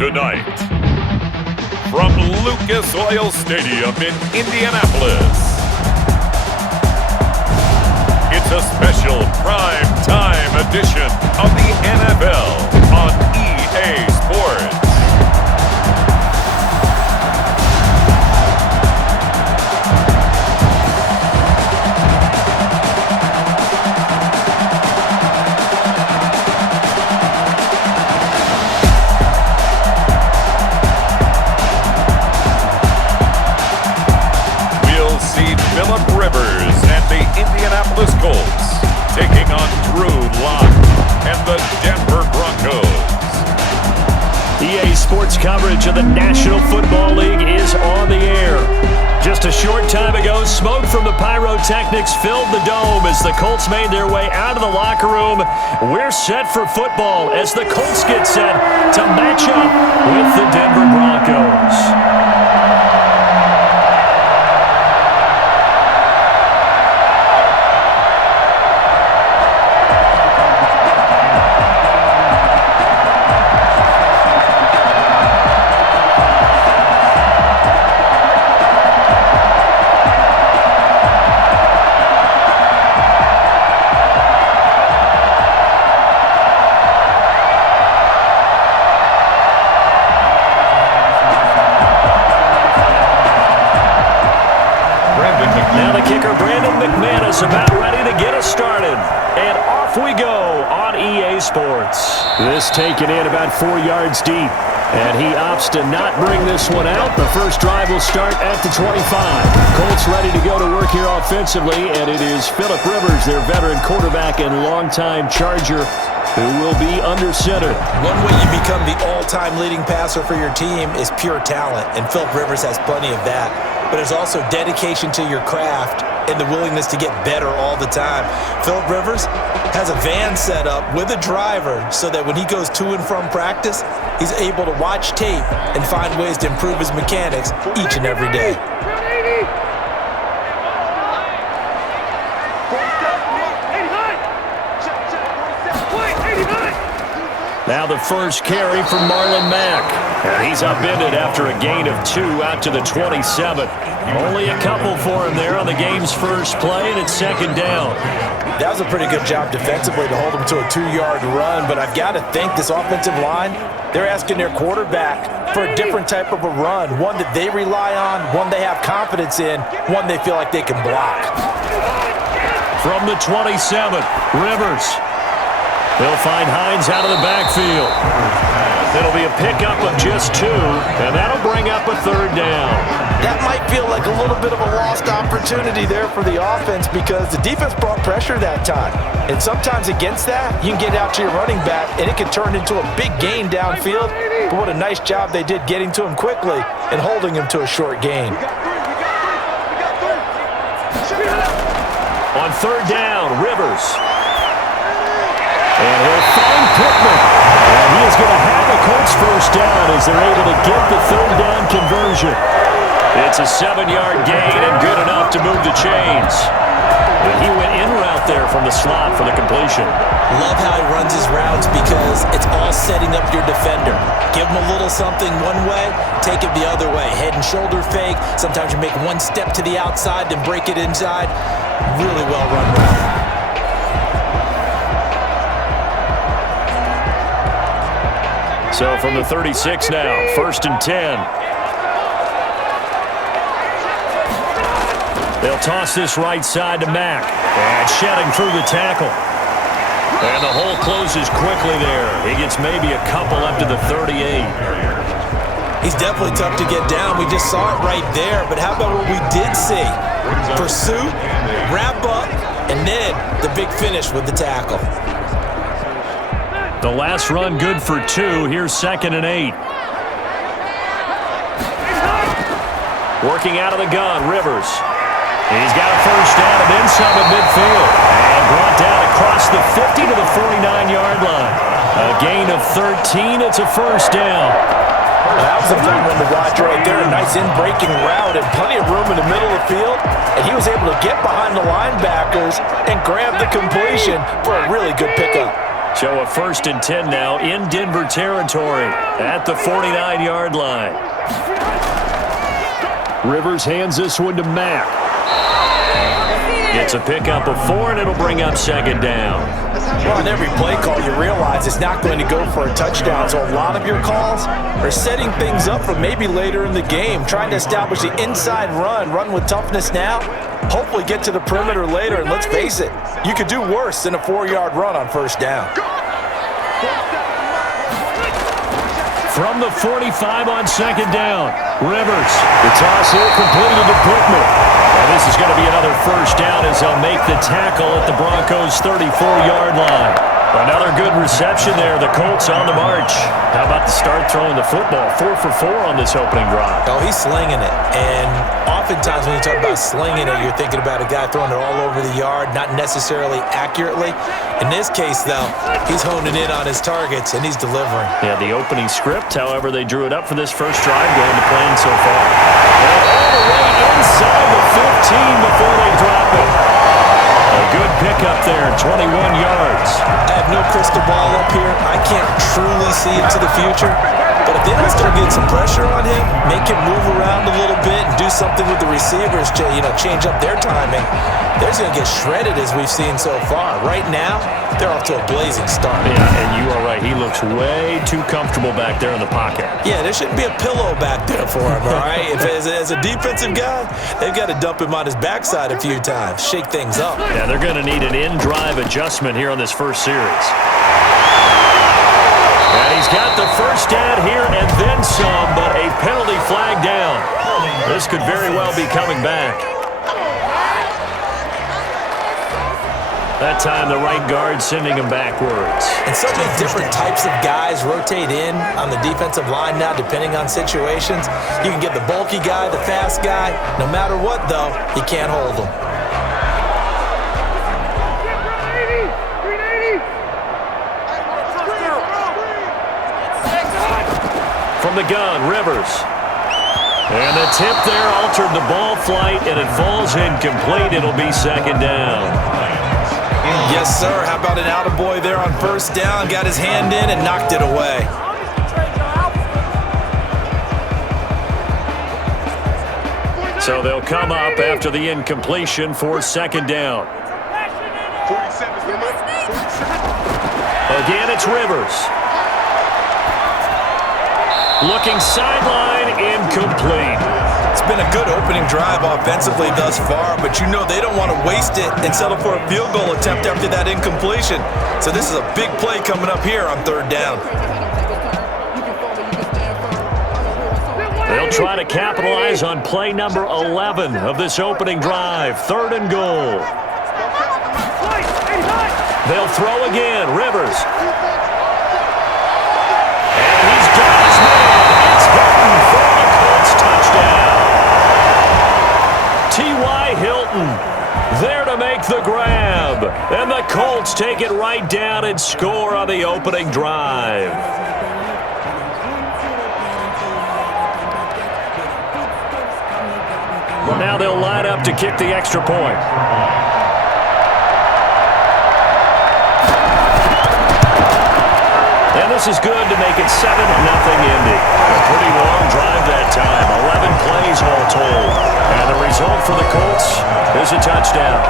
Tonight, from Lucas Oil Stadium in Indianapolis, it's a special prime time edition of the NFL on EA Sports. Indianapolis Colts taking on Drew Lock and the Denver Broncos. EA Sports coverage of the National Football League is on the air. Just a short time ago, smoke from the pyrotechnics filled the dome as the Colts made their way out of the locker room. We're set for football as the Colts get set to match up with the Denver Broncos. About ready to get us started, and off we go on EA Sports. This taken in about 4 yards deep, and he opts to not bring this one out. The first drive will start at the 25. Colts ready to go to work here offensively, and it is Phillip Rivers, their veteran quarterback and longtime Charger, who will be under center. One way you become the all-time leading passer for your team is pure talent, and Phillip Rivers has plenty of that. But there's also dedication to your craft and the willingness to get better all the time. Phillip Rivers has a van set up with a driver so that when he goes to and from practice, he's able to watch tape and find ways to improve his mechanics each and every day. Now the first carry from Marlon Mack. And he's upended after a gain of 2 out to the 27. Only a couple for him there on the game's first play, and it's second down. That was a pretty good job defensively to hold him to a 2-yard run, but I've got to think this offensive line, they're asking their quarterback for a different type of a run, one that they rely on, one they have confidence in, one they feel like they can block. From the 27, Rivers. They'll find Hines out of the backfield. It'll be a pickup of just 2, and that'll bring up a third down. That might feel like a little bit of a lost opportunity there for the offense because the defense brought pressure that time. And sometimes against that, you can get out to your running back, and it can turn into a big gain downfield. But what a nice job they did getting to him quickly and holding him to a short gain. On third down, Rivers. And he'll find Pittman. And he is going to have the Colts first down as they're able to get the third down conversion. It's a 7-yard gain and good enough to move the chains. And he went in route there from the slot for the completion. Love how he runs his routes because it's all setting up your defender. Give him a little something one way, take it the other way. Head and shoulder fake. Sometimes you make one step to the outside, then break it inside. Really well run route. So from the 36 now, first and 10. They'll toss this right side to Mack. And shedding through the tackle. And the hole closes quickly there. He gets maybe a couple up to the 38. He's definitely tough to get down. We just saw it right there. But how about what we did see? Pursuit, wrap up, and then the big finish with the tackle. The last run good for 2. Here's second and 8. Working out of the gun, Rivers. He's got a first down and then some at midfield. And brought down across the 50 to the 49-yard line. A gain of 13. It's a first down. That was a fun one to watch right there. A nice in-breaking route and plenty of room in the middle of the field. And he was able to get behind the linebackers and grab the completion for a really good pickup. So a 1st and 10 now in Denver territory at the 49-yard line. Rivers hands this one to Mack. Gets a pickup of 4, and it'll bring up 2nd down. Well, on every play call, you realize it's not going to go for a touchdown. So a lot of your calls are setting things up for maybe later in the game, trying to establish the inside run with toughness now, hopefully get to the perimeter later. And let's face it, you could do worse than a 4-yard run on 1st down. From the 45 on 2nd down, Rivers. The toss here completed to Pittman. And this is going to be another 1st down as they'll make the tackle at the Broncos' 34-yard line. Another good reception there. The Colts on the march. How about the start throwing the football? 4 for 4 on this opening drive. Oh, he's slinging it. And oftentimes when you talk about slinging it, you're thinking about a guy throwing it all over the yard, not necessarily accurately. In this case, though, he's honing in on his targets, and he's delivering. Yeah, the opening script, however, they drew it up for this first drive, going to plan so far. And all the way inside the 15 before they drop it. A good pickup there, 21 yards. I have no crystal ball up here. I can't truly see into the future. But if they don't start getting some pressure on him, make him move around a little bit and do something with the receivers, change up their timing, they're just going to get shredded as we've seen so far. Right now, they're off to a blazing start. Yeah, and you are right. He looks way too comfortable back there in the pocket. Yeah, there shouldn't be a pillow back there for him, all right? As a defensive guy, they've got to dump him on his backside a few times, shake things up. Yeah, they're going to need an in-drive adjustment here on this first series. And he's got the 1st down here and then some, but a penalty flag down. This could very well be coming back. That time the right guard sending him backwards. And so many different types of guys rotate in on the defensive line now depending on situations. You can get the bulky guy, the fast guy. No matter what, though, you can't hold them. From the gun, Rivers. And the tip there altered the ball flight, and it falls incomplete. It'll be 2nd down. Yes, sir. How about an attaboy there on 1st down? Got his hand in and knocked it away. So they'll come up after the incompletion for 2nd down. Again, it's Rivers. Looking sideline, incomplete. It's been a good opening drive offensively thus far, but you know they don't want to waste it and settle for a field goal attempt after that incompletion. So this is a big play coming up here on 3rd down. They'll try to capitalize on play number 11 of this opening drive. 3rd and goal. They'll throw again. Rivers. And he's got his man. It's Hilton for the Colts touchdown. T.Y. Hilton there to make the grab. And the Colts take it right down and score on the opening drive. Now they'll line up to kick the extra point. And this is good to make it 7-0 Indy. A pretty long drive that time, 11 plays all told. And the result for the Colts is a touchdown.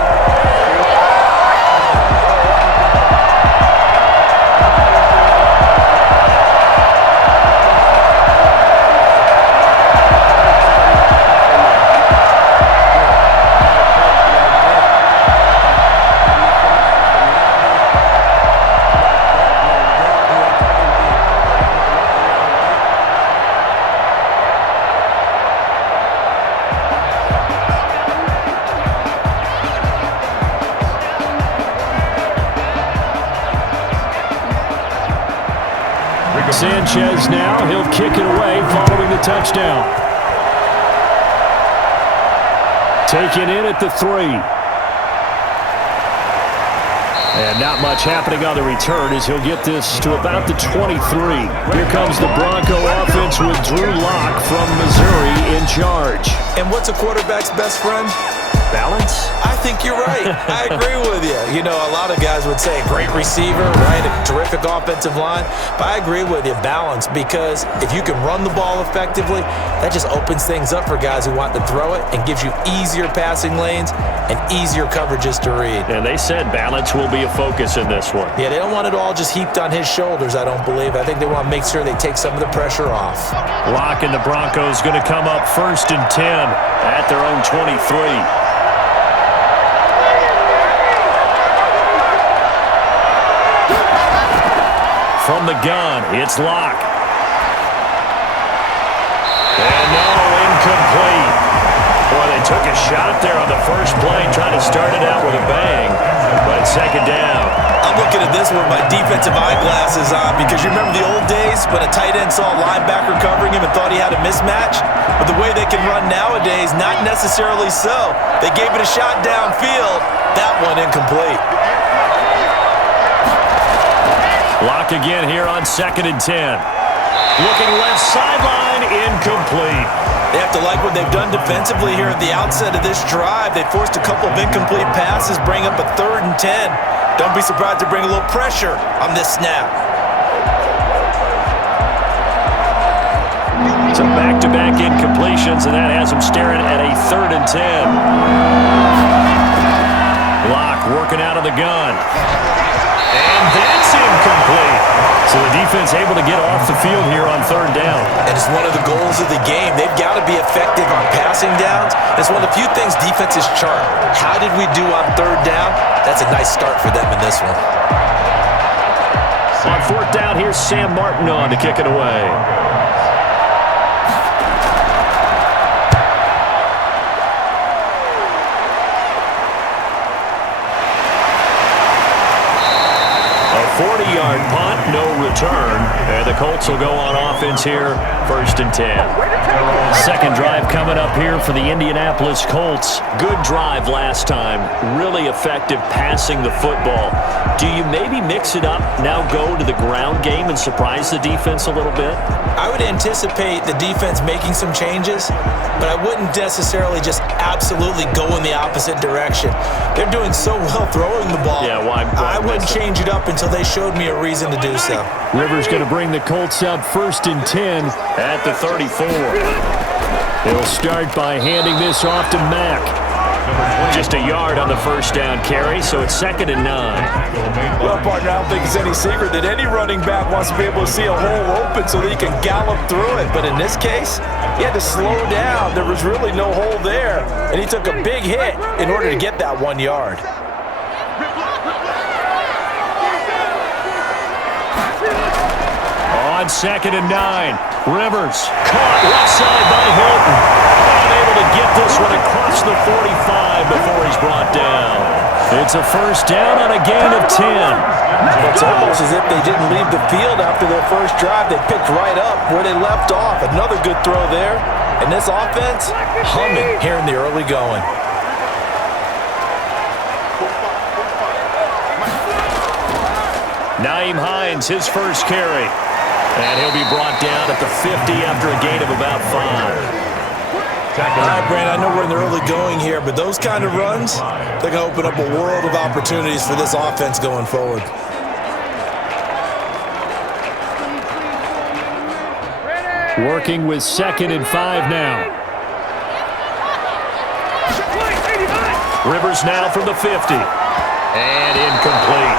Sanchez now, he'll kick it away following the touchdown. Taken in at the 3. And not much happening on the return as he'll get this to about the 23. Here comes the Bronco offense with Drew Lock from Missouri in charge. And what's a quarterback's best friend? Balance? I think you're right. I agree with you. You know, a lot of guys would say great receiver, right? A terrific offensive line. But I agree with you, balance, because if you can run the ball effectively, that just opens things up for guys who want to throw it and gives you easier passing lanes and easier coverages to read. And they said balance will be a focus in this one. Yeah, they don't want it all just heaped on his shoulders, I don't believe. I think they want to make sure they take some of the pressure off. Lock and the Broncos going to come up 1st and 10 at their own 23. From the gun, it's Lock. And no, incomplete. Boy, they took a shot there on the first play, trying to start it out with a bang. But 2nd down. I'm looking at this with my defensive eyeglasses on because you remember the old days when a tight end saw a linebacker covering him and thought he had a mismatch? But the way they can run nowadays, not necessarily so. They gave it a shot downfield. That one incomplete. Lock again here on 2nd and 10. Looking left sideline, incomplete. They have to like what they've done defensively here at the outset of this drive. They forced a couple of incomplete passes, bring up a 3rd and 10. Don't be surprised to bring a little pressure on this snap. So back-to-back incompletions, and that has them staring at a 3rd and 10. Lock working out of the gun. And that's incomplete. So the defense able to get off the field here on 3rd down. And it's one of the goals of the game. They've got to be effective on passing downs. It's one of the few things defenses chart. How did we do on 3rd down? That's a nice start for them in this one. On 4th down, here's Sam Martin on to kick it away. A 40-yard punt, no return. And the Colts will go on offense here, 1st and 10. Second drive coming up here for the Indianapolis Colts. Good drive last time. Really effective passing the football. Do you maybe mix it up, now go to the ground game and surprise the defense a little bit? I would anticipate the defense making some changes, but I wouldn't necessarily just absolutely go in the opposite direction. They're doing so well throwing the ball. Yeah, why I wouldn't change it up until they showed me a reason to do so. Rivers going to bring the Colts out 1st and 10 at the 34. He'll start by handing this off to Mack. Just a yard on the 1st down carry, so it's 2nd and 9. Well, partner, I don't think it's any secret that any running back wants to be able to see a hole open so that he can gallop through it. But in this case, he had to slow down. There was really no hole there, and he took a big hit in order to get that 1 yard. On 2nd and 9, Rivers caught left side by Hilton. Unable to get this one across the 45 before he's brought down. It's a 1st down on a gain of 10. It's almost as if they didn't leave the field after their first drive. They picked right up where they left off. Another good throw there. And this offense, humming here in the early going. Naeem Hines, his first carry. And he'll be brought down at the 50 after a gain of about 5. All right, Brandon, I know we're in the early going here, but those kind of runs, they're going to open up a world of opportunities for this offense going forward. Working with 2nd and 5 now. Rivers now from the 50. And incomplete.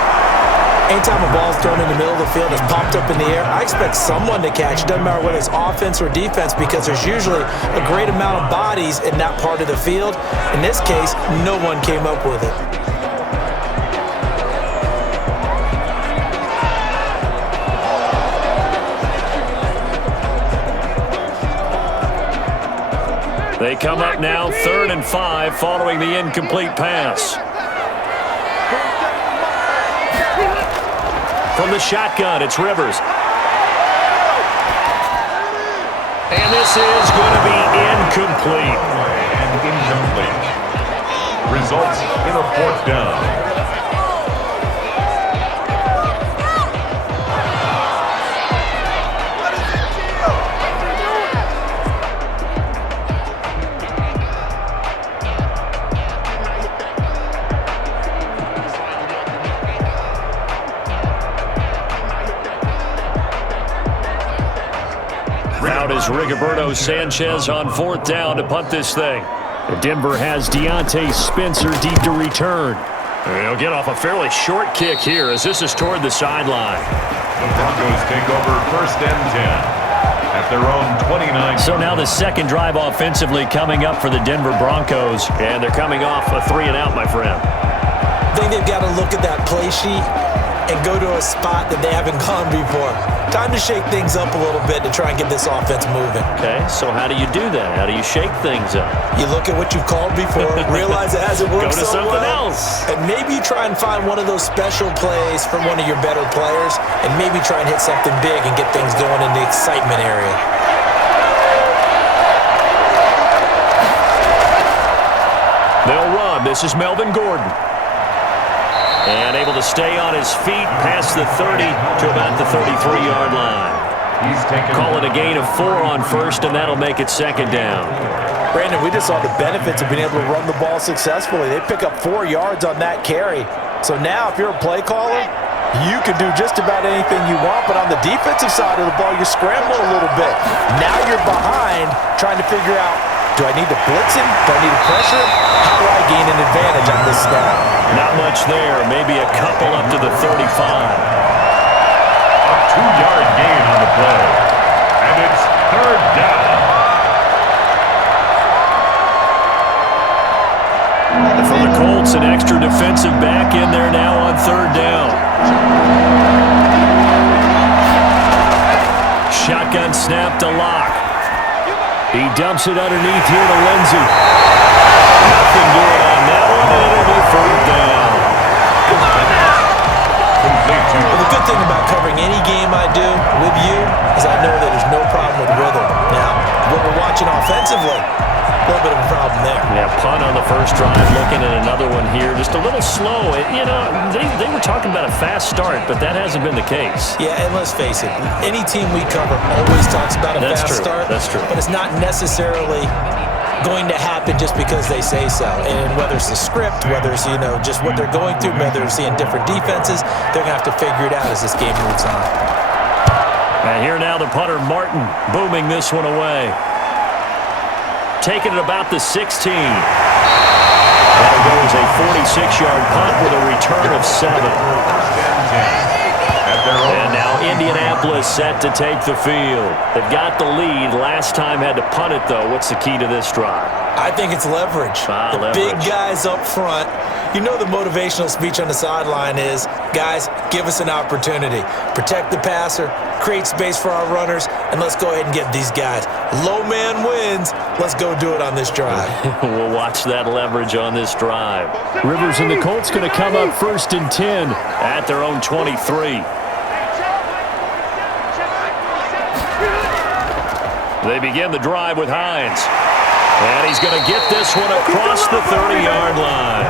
Anytime a ball's thrown in the middle of the field, it's popped up in the air, I expect someone to catch. It doesn't matter whether it's offense or defense because there's usually a great amount of bodies in that part of the field. In this case, no one came up with it. They come up now 3rd and 5 following the incomplete pass. From the shotgun, it's Rivers. And this is going to be incomplete. And incomplete. Results in a 4th down. Out is Rigoberto Sanchez on 4th down to punt this thing. Denver has Deontay Spencer deep to return. He'll get off a fairly short kick here as this is toward the sideline. The Broncos take over 1st and 10 at their own 29. So now the second drive offensively coming up for the Denver Broncos, and thee coming off a 3-and-out, my friend. I think they've got to look at that play sheet and go to a spot that they haven't gone before. Time to shake things up a little bit to try and get this offense moving. Okay, so how do you do that? How do you shake things up? You look at what you've called before, realize it hasn't worked Go to so something well, else. and maybe try and find one of those special plays from one of your better players, and maybe try and hit something big and get things going in the excitement area. They'll run. This is Melvin Gordon. And able to stay on his feet past the 30 to about the 33-yard line. Call it a gain of 4 on 1st, and that'll make it 2nd down. Brandon, we just saw the benefits of being able to run the ball successfully. They pick up 4 yards on that carry. So now if you're a play caller, you can do just about anything you want, but on the defensive side of the ball, you're scrambling a little bit. Now you're behind trying to figure out, do I need to blitz him? Do I need to pressure him? How do I gain an advantage on this snap? Not much there. Maybe a couple up to the 35. A 2-yard gain on the play. And it's 3rd down. For the Colts, an extra defensive back in there now on 3rd down. Shotgun snap to Locke. He dumps it underneath here to Lindsey. Nothing doing on that one, and it'll be 4th down. Well, the good thing about covering any game I do with you is I know that there's no problem with rhythm. Now, when we're watching offensively, a little bit of a problem there. Yeah, punt on the first drive, looking at another one here. Just a little slow. You know, they were talking about a fast start, but that hasn't been the case. Yeah, and let's face it, any team we cover always talks about a fast start. That's true. But it's not necessarily going to happen just because they say so. And whether it's the script, whether it's, just what they're going through, whether they're seeing different defenses, they're going to have to figure it out as this game moves on. And here now the punter, Martin, booming this one away. Taking it about the 16. That goes a 46-yard punt with a return of 7. And now Indianapolis set to take the field. They've got the lead. Last time had to punt it, though. What's the key to this drive? I think it's leverage. The big guys up front. You know the motivational speech on the sideline is, guys, give us an opportunity. Protect the passer, create space for our runners, and let's go ahead and get these guys. Low man wins. Let's go do it on this drive. We'll watch that leverage on this drive. Rivers and the Colts going to come up 1st and 10 at their own 23. They begin the drive with Hines. And he's going to get this one across the 30-yard line.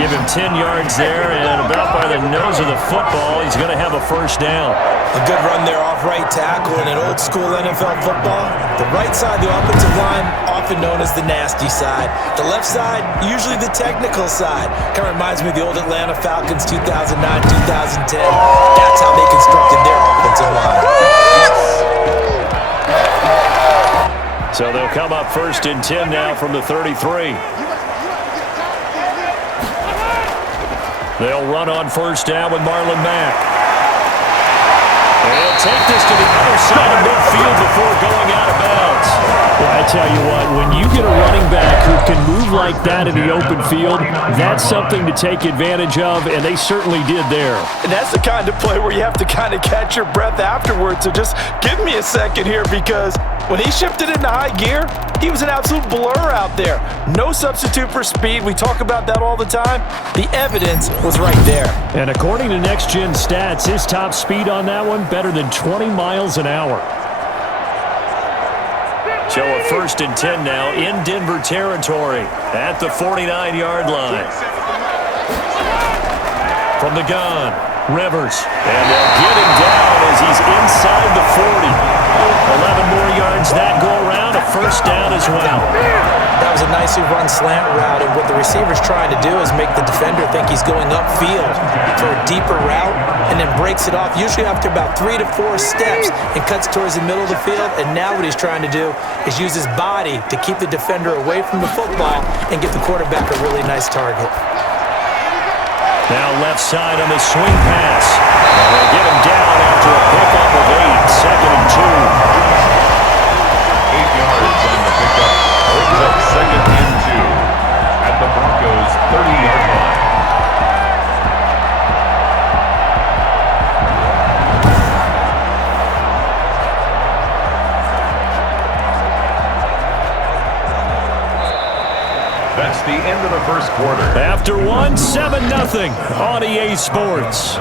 Give him 10 yards there, and about by the nose of the football, he's going to have a 1st down. A good run there off right tackle in an old-school NFL football. The right side, the offensive line, often known as the nasty side. The left side, usually the technical side. Kind of reminds me of the old Atlanta Falcons 2009, 2010. That's how they constructed their offensive line. So they'll come up 1st and 10 now from the 33. They'll run on 1st down with Marlon Mack. They'll take this to the other side of midfield before going out of bounds. Well, I tell you what, when you get a running back who can move like that in the open field, that's something to take advantage of, and they certainly did there. And that's the kind of play where you have to kind of catch your breath afterwards. So just give me a second here, because when he shifted into high gear, he was an absolute blur out there. No substitute for speed. We talk about that all the time. The evidence was right there. And according to Next Gen Stats, his top speed on that one, better than 20 miles an hour. So a 1st and 10 now in Denver territory at the 49-yard line. From the gun, Rivers. And they'll get him down as he's inside the 40. 11 more yards that go around, a 1st down as well. That was a nice usually run slant route, and what the receiver's trying to do is make the defender think he's going upfield for a deeper route and then breaks it off, usually after about 3 to 4 steps, and cuts towards the middle of the field. And now what he's trying to do is use his body to keep the defender away from the football and give the quarterback a really nice target. Now left side on the swing pass. And they get him down after a pickup of 8, 2nd and 2. 8 yards on the pickup. Brings up 2nd and 2 at the Broncos' 30-yard line. That's the end of the first quarter. After one, 7-0 on EA Sports.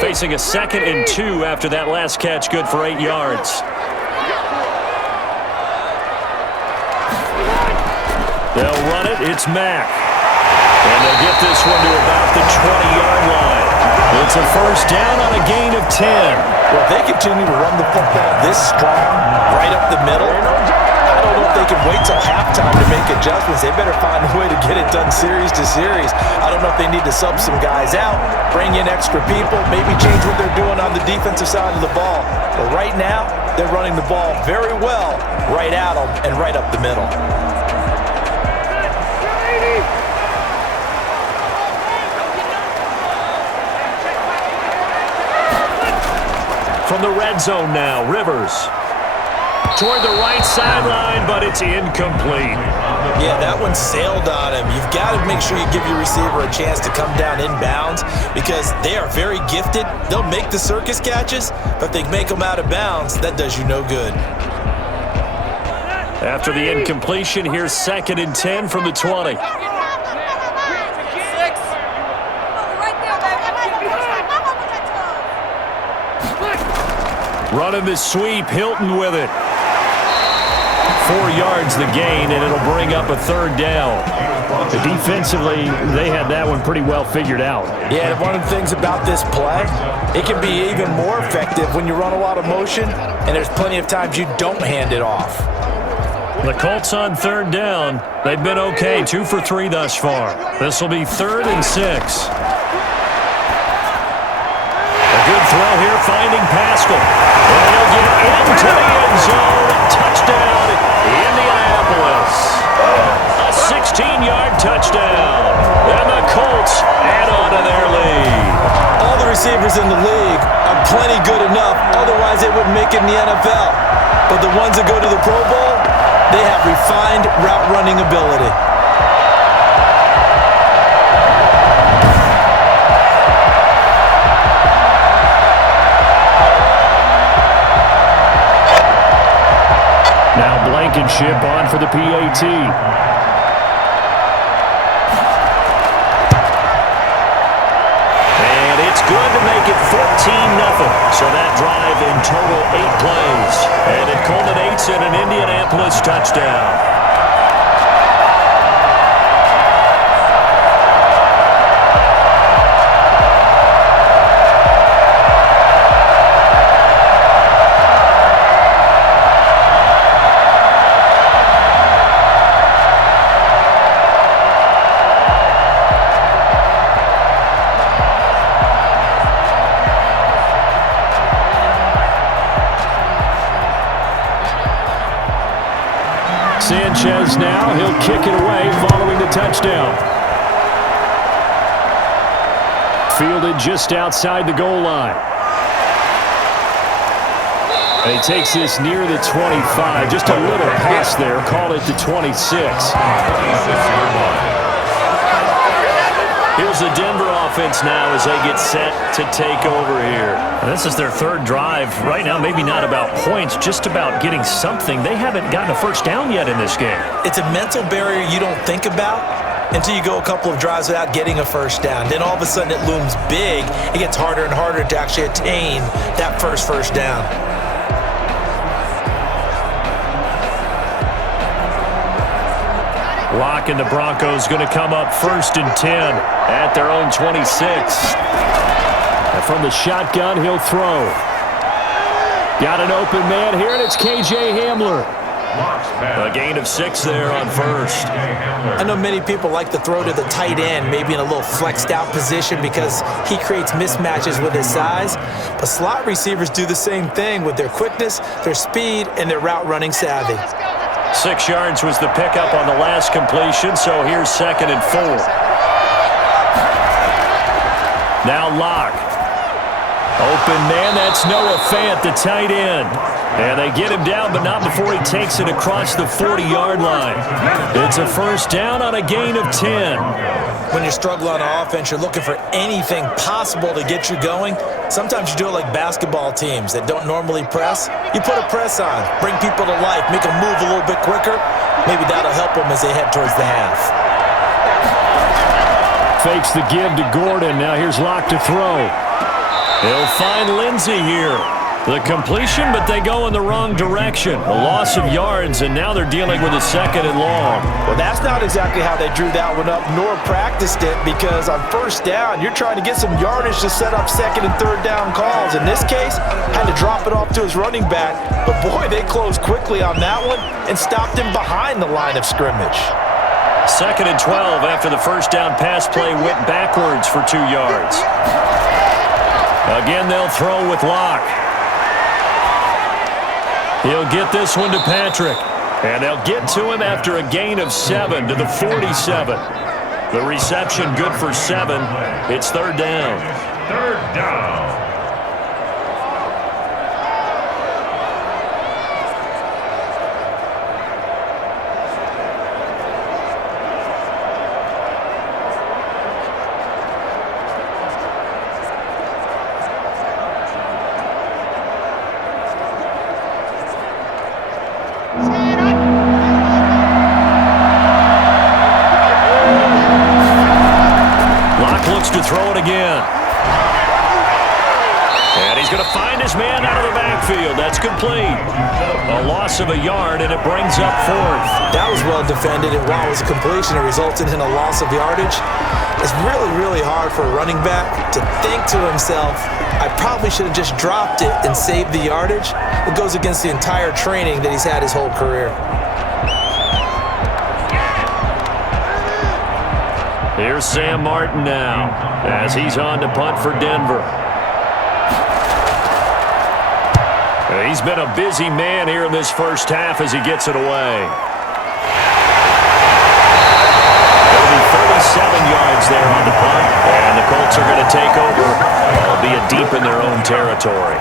Facing a 2nd and 2 after that last catch, good for 8 yards. They'll run it. It's Mack. And they'll get this one to about the 20-yard line. It's a first down on a gain of 10. Well, if they continue to run the football this strong, right up the middle, I don't know if they can wait till halftime to make adjustments. They better find a way to get it done series to series. I don't know if they need to sub some guys out, bring in extra people, maybe change what they're doing on the defensive side of the ball. But right now, they're running the ball very well right at them and right up the middle. From the red zone now, Rivers. Toward the right sideline, but it's incomplete. Yeah, that one sailed on him. You've got to make sure you give your receiver a chance to come down inbounds because they are very gifted. They'll make the circus catches, but if they make them out of bounds, that does you no good. After the incompletion, here's 2nd and 10 from the 20. Running the sweep, Hilton with it. 4 yards the gain, and it'll bring up a 3rd down. Defensively, they had that one pretty well figured out. Yeah, one of the things about this play, it can be even more effective when you run a lot of motion, and there's plenty of times you don't hand it off. The Colts on 3rd down. They've been okay, 2 for 3 thus far. This will be 3rd and 6. Good throw here, finding Pascal. And he'll get into the end zone. Touchdown, Indianapolis. A 16-yard touchdown. And the Colts add on to their lead. All the receivers in the league are plenty good enough. Otherwise, they wouldn't make it in the NFL. But the ones that go to the Pro Bowl, they have refined route running ability. Now Blankenship on for the PAT. And it's good to make it 14-0. So that drive in total 8 plays. And it culminates in an Indianapolis touchdown. Sanchez now, he'll kick it away following the touchdown. Fielded just outside the goal line. And he takes this near the 25. Just a little pass there. Call it the 26. Here's the Denver offense now as they get set to take over here. And this is their 3rd drive. Right now, maybe not about points, just about getting something. They haven't gotten a first down yet in this game. It's a mental barrier you don't think about, until you go a couple of drives without getting a first down. Then all of a sudden it looms big. It gets harder and harder to actually attain that first down. Lock and the Broncos going to come up 1st and 10 at their own 26. And from the shotgun, he'll throw. Got an open man here, and it's KJ Hamler. A gain of 6 there on 1st. I know many people like to throw to the tight end, maybe in a little flexed out position because he creates mismatches with his size. But slot receivers do the same thing with their quickness, their speed, and their route running savvy. 6 yards was the pickup on the last completion, so here's 2nd and 4. Now Locke. Open man, that's Noah Fant, the tight end. And they get him down, but not before he takes it across the 40-yard line. It's a first down on a gain of 10. When you're struggling on offense, you're looking for anything possible to get you going. Sometimes you do it like basketball teams that don't normally press. You put a press on, bring people to life, make them move a little bit quicker. Maybe that'll help them as they head towards the half. Fakes the give to Gordon. Now here's Locke to throw. He'll find Lindsey here. The completion, but they go in the wrong direction. A loss of yards, and now they're dealing with a 2nd and long. Well, that's not exactly how they drew that one up nor practiced it, because on first down, you're trying to get some yardage to set up 2nd and 3rd down calls. In this case, had to drop it off to his running back, but boy, they closed quickly on that one and stopped him behind the line of scrimmage. 2nd and 12 after the first down pass play went backwards for 2 yards. Again, they'll throw with Locke. He'll get this one to Patrick. And they'll get to him after a gain of 7 to the 47. The reception good for 7. It's 3rd down. 3rd down. To throw it again. And he's going to find his man out of the backfield. That's complete. A loss of a yard, and it brings up 4th. That was well defended, and while it was a completion, it resulted in a loss of yardage. It's really, really hard for a running back to think to himself, I probably should have just dropped it and saved the yardage. It goes against the entire training that he's had his whole career. Here's Sam Martin now as he's on to punt for Denver. He's been a busy man here in this first half as he gets it away. It'll be 37 yards there on the punt, and the Colts are going to take over, albeit deep in their own territory.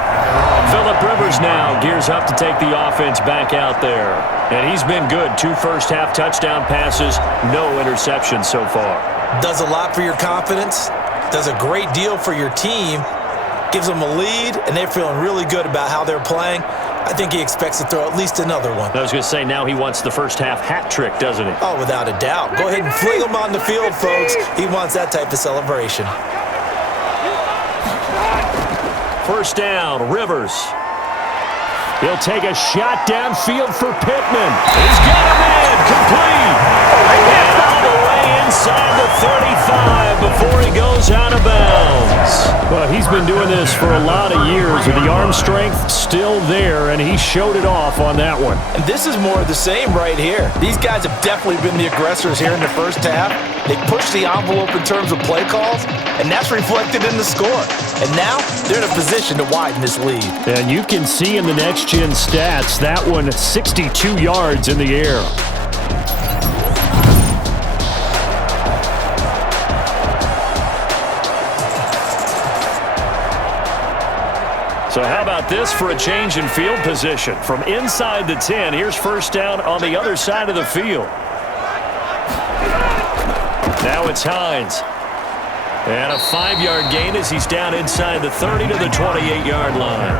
Phillip Rivers now gears up to take the offense back out there. And he's been good. 2 first-half touchdown passes, no interceptions so far. Does a lot for your confidence, does a great deal for your team, gives them a lead, and they're feeling really good about how they're playing. I think he expects to throw at least another one. I was going to say, now he wants the first-half hat trick, doesn't he? Oh, without a doubt. Go ahead and fling him on the field, folks. He wants that type of celebration. First down, Rivers. He'll take a shot downfield for Pittman. He's got him in, complete. And all the way inside the 35 before he goes out of bounds. Well, he's been doing this for a lot of years, with the arm strength still there, and he showed it off on that one. And this is more of the same right here. These guys have definitely been the aggressors here in the first half. They pushed the envelope in terms of play calls, and that's reflected in the score. And now they're in a position to widen this lead. And you can see in the next-gen stats, that one 62 yards in the air. So how about this for a change in field position? From inside the 10, here's first down on the other side of the field. Now it's Hines. And a 5-yard gain as he's down inside the 30 to the 28-yard line.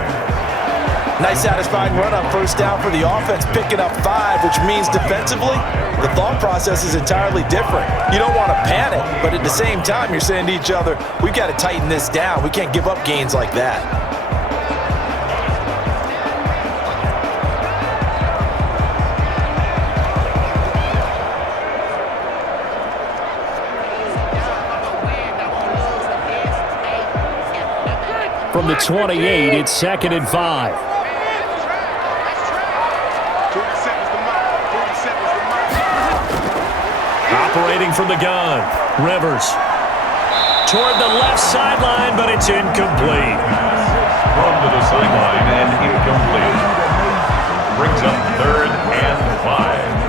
Nice satisfying run on first down for the offense, picking up 5, which means defensively, the thought process is entirely different. You don't want to panic, but at the same time, you're saying to each other, we've got to tighten this down. We can't give up gains like that. From the 28, it's 2nd and 5. Operating from the gun, Rivers. Toward the left sideline, but it's incomplete. Thrown to the sideline and incomplete. Brings up 3rd and 5.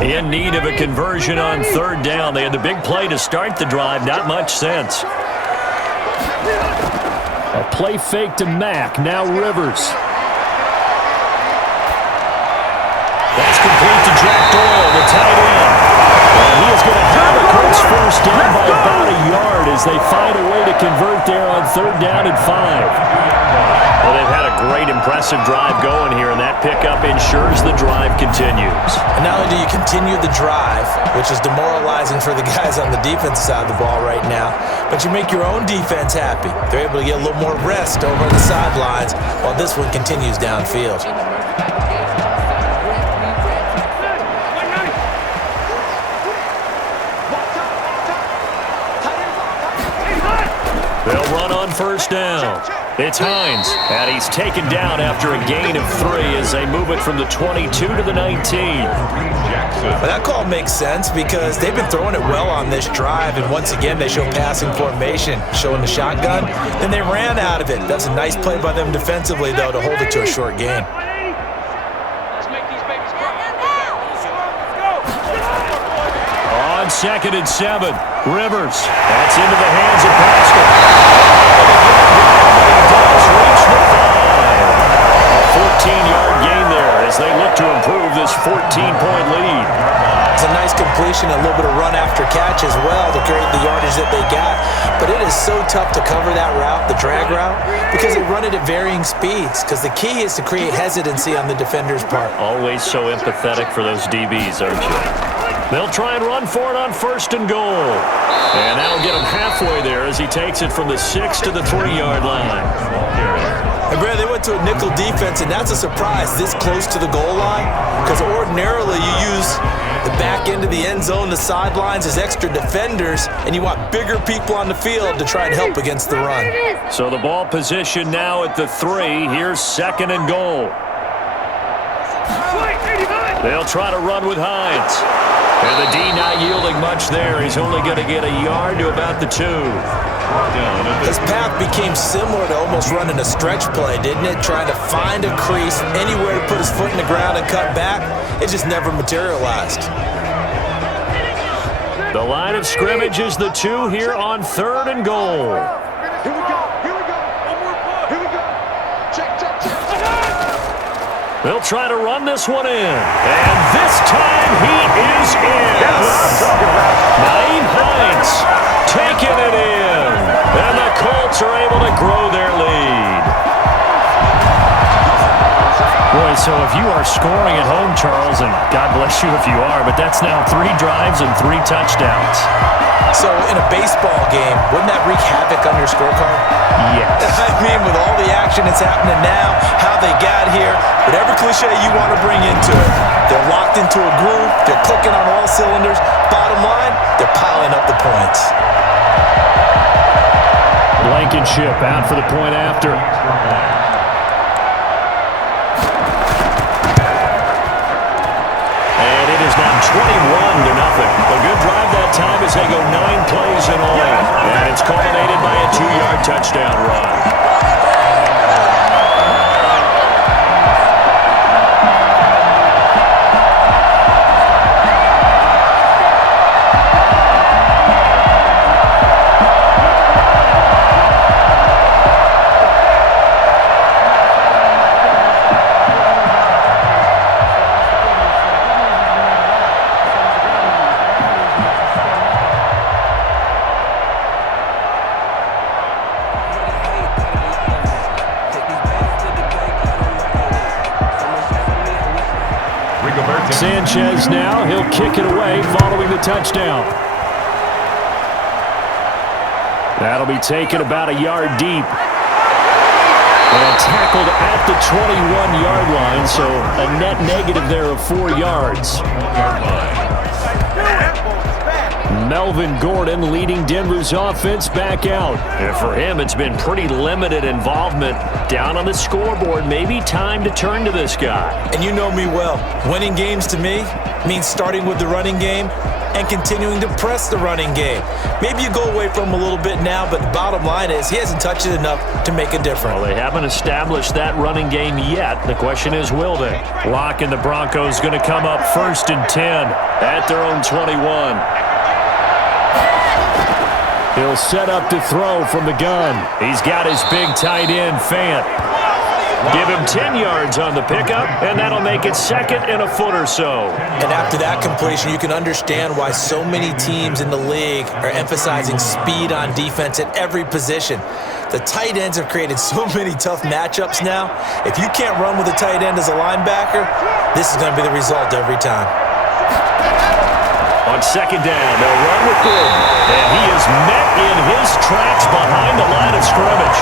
In need of a conversion on 3rd down. They had the big play to start the drive. Not much sense. A play fake to Mack. Now Rivers. That's complete to Jack Doyle, the tight end. And he is going to have a Colts first down by about a yard as they find a way to convert there on 3rd down and 5. Well, they've had a great, impressive drive going here, and that pickup ensures the drive continues. And not only do you continue the drive, which is demoralizing for the guys on the defensive side of the ball right now, but you make your own defense happy. They're able to get a little more rest over on the sidelines while this one continues downfield. They'll run on first down. It's Hines, and he's taken down after a gain of 3 as they move it from the 22 to the 19. Well, that call makes sense because they've been throwing it well on this drive, and once again they show passing formation, showing the shotgun. Then they ran out of it. That's a nice play by them defensively, though, to hold it to a short gain. On 2nd and 7, Rivers. That's into the hands of Pascal. Reach the 5. A 14-yard gain there as they look to improve this 14-point lead. It's a nice completion, a little bit of run after catch as well to create the yardage that they got. But it is so tough to cover that route, the drag route, because they run it at varying speeds. Because the key is to create hesitancy on the defender's part. Always so empathetic for those DBs, aren't you? They'll try and run for it on 1st and goal. And that'll get him halfway there as he takes it from the 6 to the 3-yard line. And Brad, they went to a nickel defense, and that's a surprise this close to the goal line. Because ordinarily you use the back end of the end zone, the sidelines as extra defenders, and you want bigger people on the field to try and help against the run. So the ball position now at the 3. Here's 2nd and goal. They'll try to run with Hines. And the D not yielding much there. He's only going to get a yard to about the 2. His path became similar to almost running a stretch play, didn't it? Trying to find a crease, anywhere to put his foot in the ground and cut back. It just never materialized. The line of scrimmage is the 2 here on 3rd and goal. Here we go. One more push. Here we go. Check. They'll try to run this one in. And this time he is in. Naeem Hines taking it in. And the Colts are able to grow their lead. Boy, so if you are scoring at home, Charles, and God bless you if you are, but that's now 3 drives and 3 touchdowns. So in a baseball game, wouldn't that wreak havoc on your scorecard? Yes. I mean, with all the action that's happening now, how they got here, whatever cliche you want to bring into it, they're locked into a groove, they're clicking on all cylinders. Bottom line, they're piling up the points. Blankenship out for the point after. And it is now 21-0. A good drive that time as they go 9 plays in all. And it's culminated by a 2-yard touchdown run. Sanchez now. He'll kick it away following the touchdown. That'll be taken about a yard deep. And tackled at the 21-yard line, so a net negative there of 4 yards. Melvin Gordon leading Denver's offense back out. And for him, it's been pretty limited involvement down on the scoreboard. Maybe time to turn to this guy. And you know me well. Winning games to me means starting with the running game and continuing to press the running game. Maybe you go away from him a little bit now, but the bottom line is he hasn't touched it enough to make a difference. Well, they haven't established that running game yet. The question is, will they? Locke and the Broncos going to come up 1st and 10 at their own 21. He'll set up to throw from the gun. He's got his big tight end, Fant. Give him 10 yards on the pickup, and that'll make it 2nd and a foot or so. And after that completion, you can understand why so many teams in the league are emphasizing speed on defense at every position. The tight ends have created so many tough matchups now. If you can't run with a tight end as a linebacker, this is going to be the result every time. On 2nd down, they'll run with Gordon. And he is met in his tracks behind the line of scrimmage.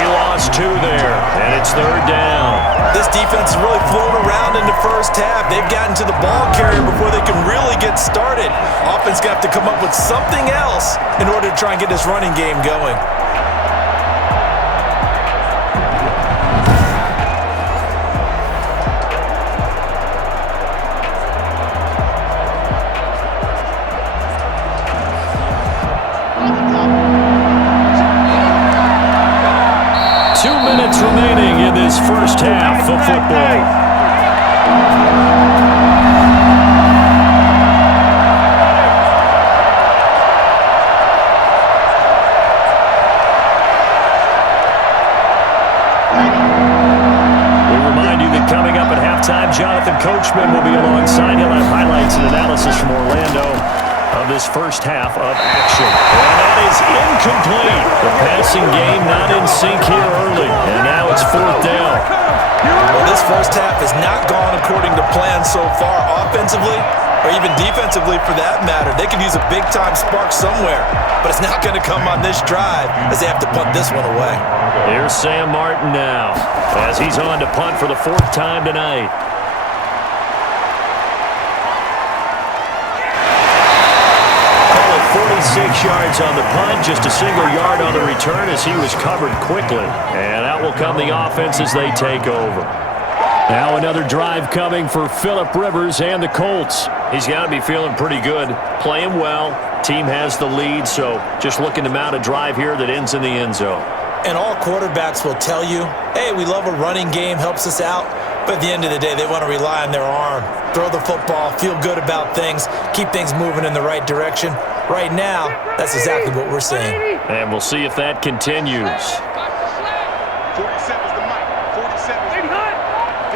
He lost 2 there, and it's 3rd down. This defense has really flown around in the first half. They've gotten to the ball carrier before they can really get started. Offense got to come up with something else in order to try and get this running game going. Remaining in this first half of football. We remind you that coming up at halftime, Jonathan Coachman will be alongside. He'll have highlights and analysis from Orlando of this first half of action. And that is incomplete. The passing game not in sync here early. And now it's 4th down. Well, this first half has not gone according to plan so far offensively or even defensively for that matter. They could use a big-time spark somewhere, but it's not going to come on this drive as they have to punt this one away. Here's Sam Martin now as he's on to punt for the 4th time tonight. 46 yards on the punt, just a single yard on the return as he was covered quickly. And out will come the offense as they take over. Now another drive coming for Phillip Rivers and the Colts. He's got to be feeling pretty good, playing well. Team has the lead, so just looking to mount a drive here that ends in the end zone. And all quarterbacks will tell you, hey, we love a running game, helps us out. But at the end of the day, they want to rely on their arm. Throw the football, feel good about things, keep things moving in the right direction. Right now, that's exactly what we're seeing. And we'll see if that continues. 47's the mic. 47's the mic.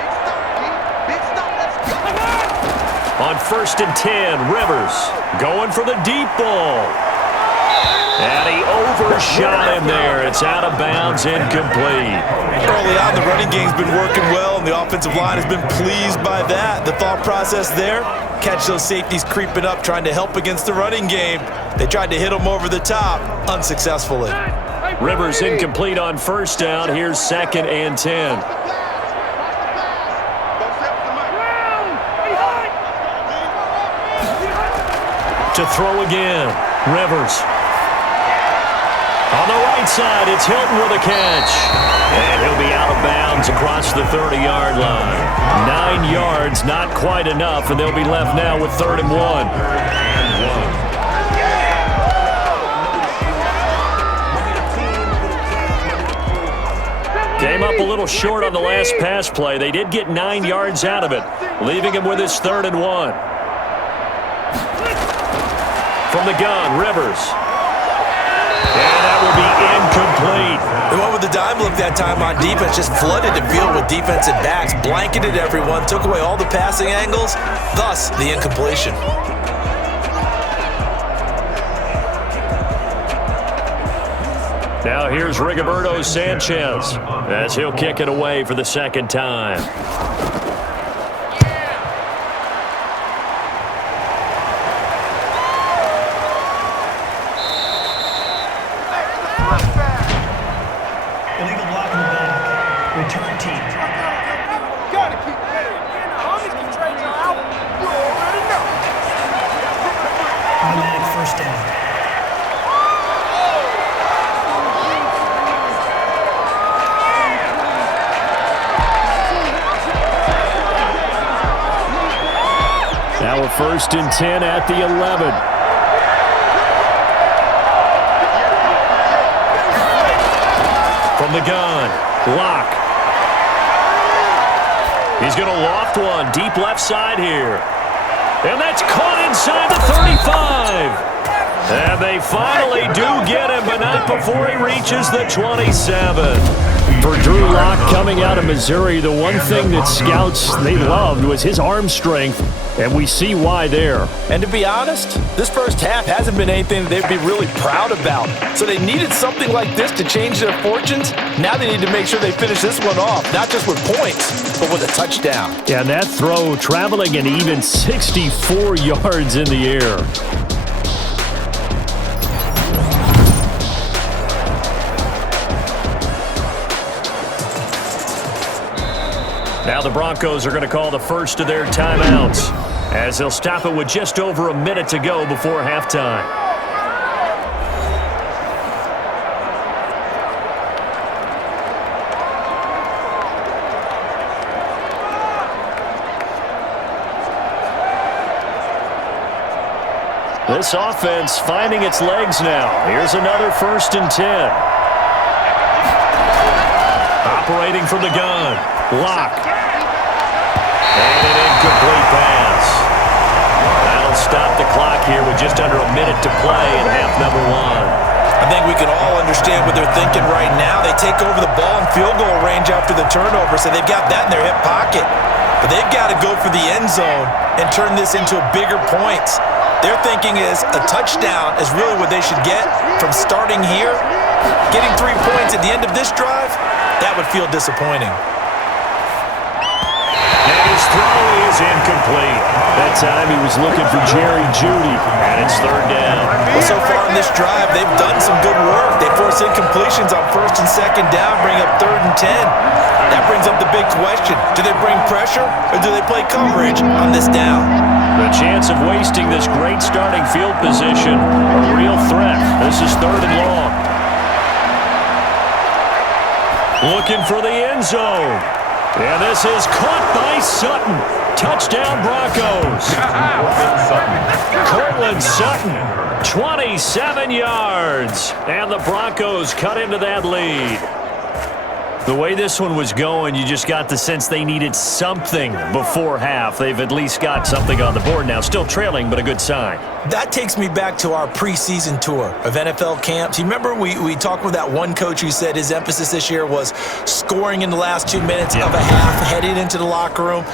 Big stop, G. Big stop. Let's go. On 1st and 10, Rivers going for the deep ball. And he overshot him there. It's out of bounds, incomplete. Early on, the running game's been working well, and the offensive line has been pleased by that. The thought process there, catch those safeties creeping up, trying to help against the running game. They tried to hit them over the top, unsuccessfully. Rivers incomplete on 1st down. Here's 2nd and 10. To throw again, Rivers. On the right side, it's Hilton with a catch. And he'll be out of bounds across the 30-yard line. 9 yards, not quite enough, and they'll be left now with 3rd and 1. Came up a little short on the last pass play. They did get 9 yards out of it, leaving him with his 3rd and 1. From the gun, Rivers. And that will be incomplete. They went with the dime look that time on defense, just flooded the field with defensive backs, blanketed everyone, took away all the passing angles, thus the incompletion. Now here's Rigoberto Sanchez as he'll kick it away for the 2nd time. Illegal block in the back. Return team. Gotta keep playing. Homies can trade you out. You already know. Automatic first down. Now a 1st and 10 at the 11. From the gun, Locke. He's going to loft one deep left side here. And that's caught inside the 35. And they finally do get him, but not before he reaches the 27. For Drew Lock coming out of Missouri, the one thing that scouts they loved was his arm strength, and we see why there. And to be honest, this first half hasn't been anything that they'd be really proud about. So they needed something like this to change their fortunes. Now they need to make sure they finish this one off, not just with points, but with a touchdown. Yeah, and that throw traveling an even 64 yards in the air. Now the Broncos are going to call the first of their timeouts, as they'll stop it with just over a minute to go before halftime. This offense finding its legs now. Here's another 1st and 10. Operating from the gun. Lock. And an incomplete pass. That'll stop the clock here with just under a minute to play in half number 1. I think we can all understand what they're thinking right now. They take over the ball in field goal range after the turnover, so they've got that in their hip pocket. But they've got to go for the end zone and turn this into a bigger points. Their thinking is a touchdown is really what they should get from starting here. Getting 3 points at the end of this drive, that would feel disappointing. His throw is incomplete. That time he was looking for Jerry Jeudy, and it's 3rd down. Well, so far in this drive, they've done some good work. They force incompletions on 1st and 2nd down, bring up 3rd and 10. That brings up the big question. Do they bring pressure, or do they play coverage on this down? The chance of wasting this great starting field position, a real threat. This is 3rd and long. Looking for the end zone. And this is caught by Sutton. Touchdown, Broncos. Cortland Sutton, 27 yards. And the Broncos cut into that lead. The way this one was going, you just got the sense they needed something before half. They've at least got something on the board now. Still trailing, but a good sign. That takes me back to our preseason tour of NFL camps. You remember we talked with that one coach who said his emphasis this year was scoring in the last 2 minutes of a half, heading into the locker room.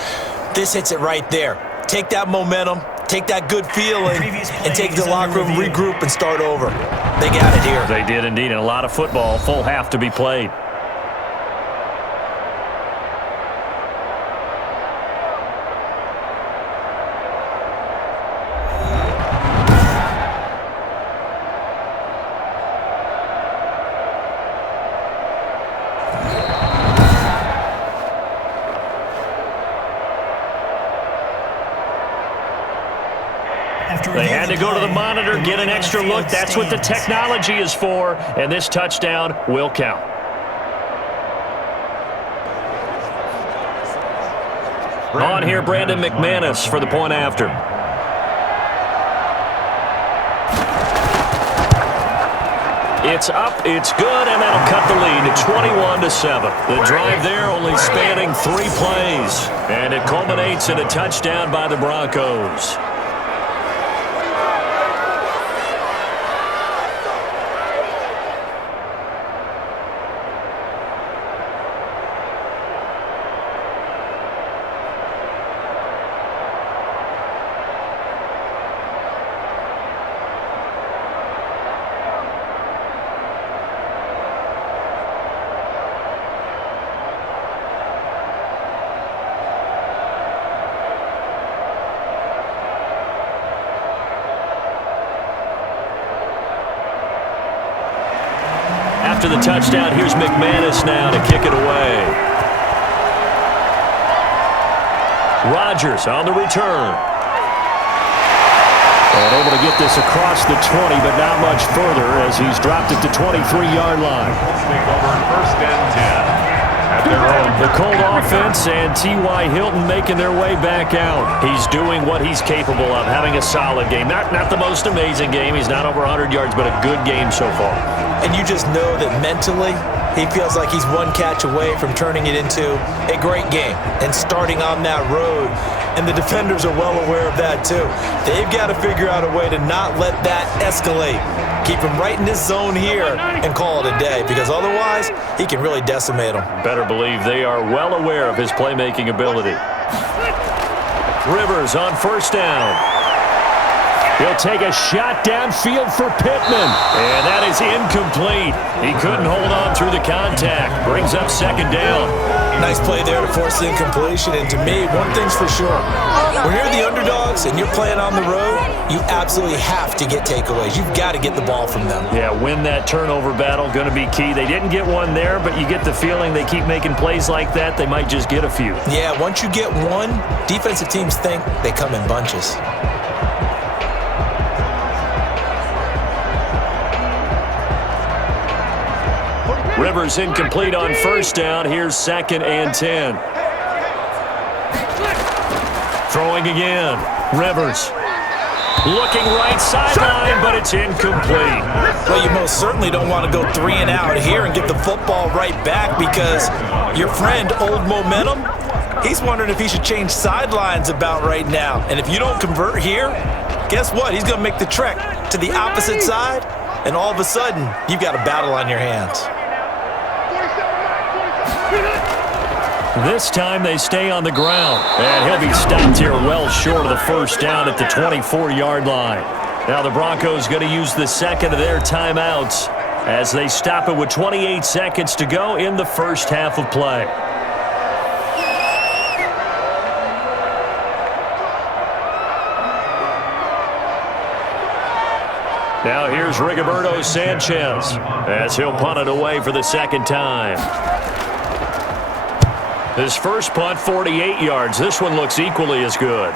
This hits it right there. Take that momentum, take that good feeling, and take the locker room, regroup, and start over. They got it here. They did indeed, and a lot of football, full half to be played. They had to go to the monitor, get an extra look. That's what the technology is for, and this touchdown will count. On here, Brandon McManus for the point after. It's up, it's good, and that'll cut the lead to 21-7. The drive there only spanning 3 plays, and it culminates in a touchdown by the Broncos. After the touchdown, here's McManus now to kick it away. Rodgers on the return. And able to get this across the 20, but not much further as he's dropped it to 23-yard line. Take over first and 10. At their own. The Colt offense and T.Y. Hilton making their way back out. He's doing what he's capable of, having a solid game. Not the most amazing game. He's not over 100 yards, but a good game so far. And you just know that mentally he feels like he's one catch away from turning it into a great game and starting on that road. And the defenders are well aware of that too. They've got to figure out a way to not let that escalate. Keep him right in this zone here and call it a day, because otherwise he can really decimate them. Better believe they are well aware of his playmaking ability. Rivers on first down. He'll take a shot downfield for Pittman. And that is incomplete. He couldn't hold on through the contact. Brings up second down. Nice play there to force the incompletion. And to me, one thing's for sure. When you're the underdogs and you're playing on the road, you absolutely have to get takeaways. You've got to get the ball from them. Yeah, win that turnover battle. Going to be key. They didn't get one there, but you get the feeling they keep making plays like that, they might just get a few. Yeah, once you get one, defensive teams think they come in bunches. Rivers incomplete on first down. Here's second and 10. Throwing again. Rivers. Looking right sideline, but it's incomplete. Well, you most certainly don't want to go 3 and out here and get the football right back, because your friend, Old Momentum, he's wondering if he should change sidelines about right now. And if you don't convert here, guess what? He's going to make the trek to the opposite side, and all of a sudden, you've got a battle on your hands. This time they stay on the ground. And he'll be stopped here well short of the first down at the 24-yard line. Now the Broncos going to use the second of their timeouts as they stop it with 28 seconds to go in the first half of play. Now here's Rigoberto Sanchez as he'll punt it away for the second time. His first punt, 48 yards. This one looks equally as good.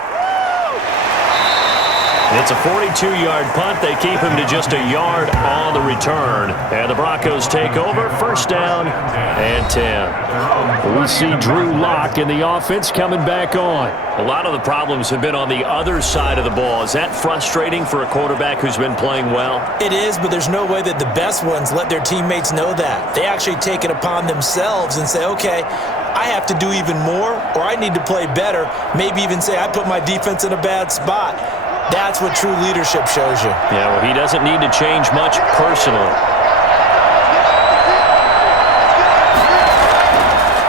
It's a 42-yard punt. They keep him to just a yard on the return. And the Broncos take over. First down and 10. We see Drew Lock in the offense coming back on. A lot of the problems have been on the other side of the ball. Is that frustrating for a quarterback who's been playing well? It is, but there's no way that the best ones let their teammates know that. They actually take it upon themselves and say, okay, I have to do even more, or I need to play better. Maybe even say I put my defense in a bad spot. That's what true leadership shows you. Yeah, well, he doesn't need to change much personally.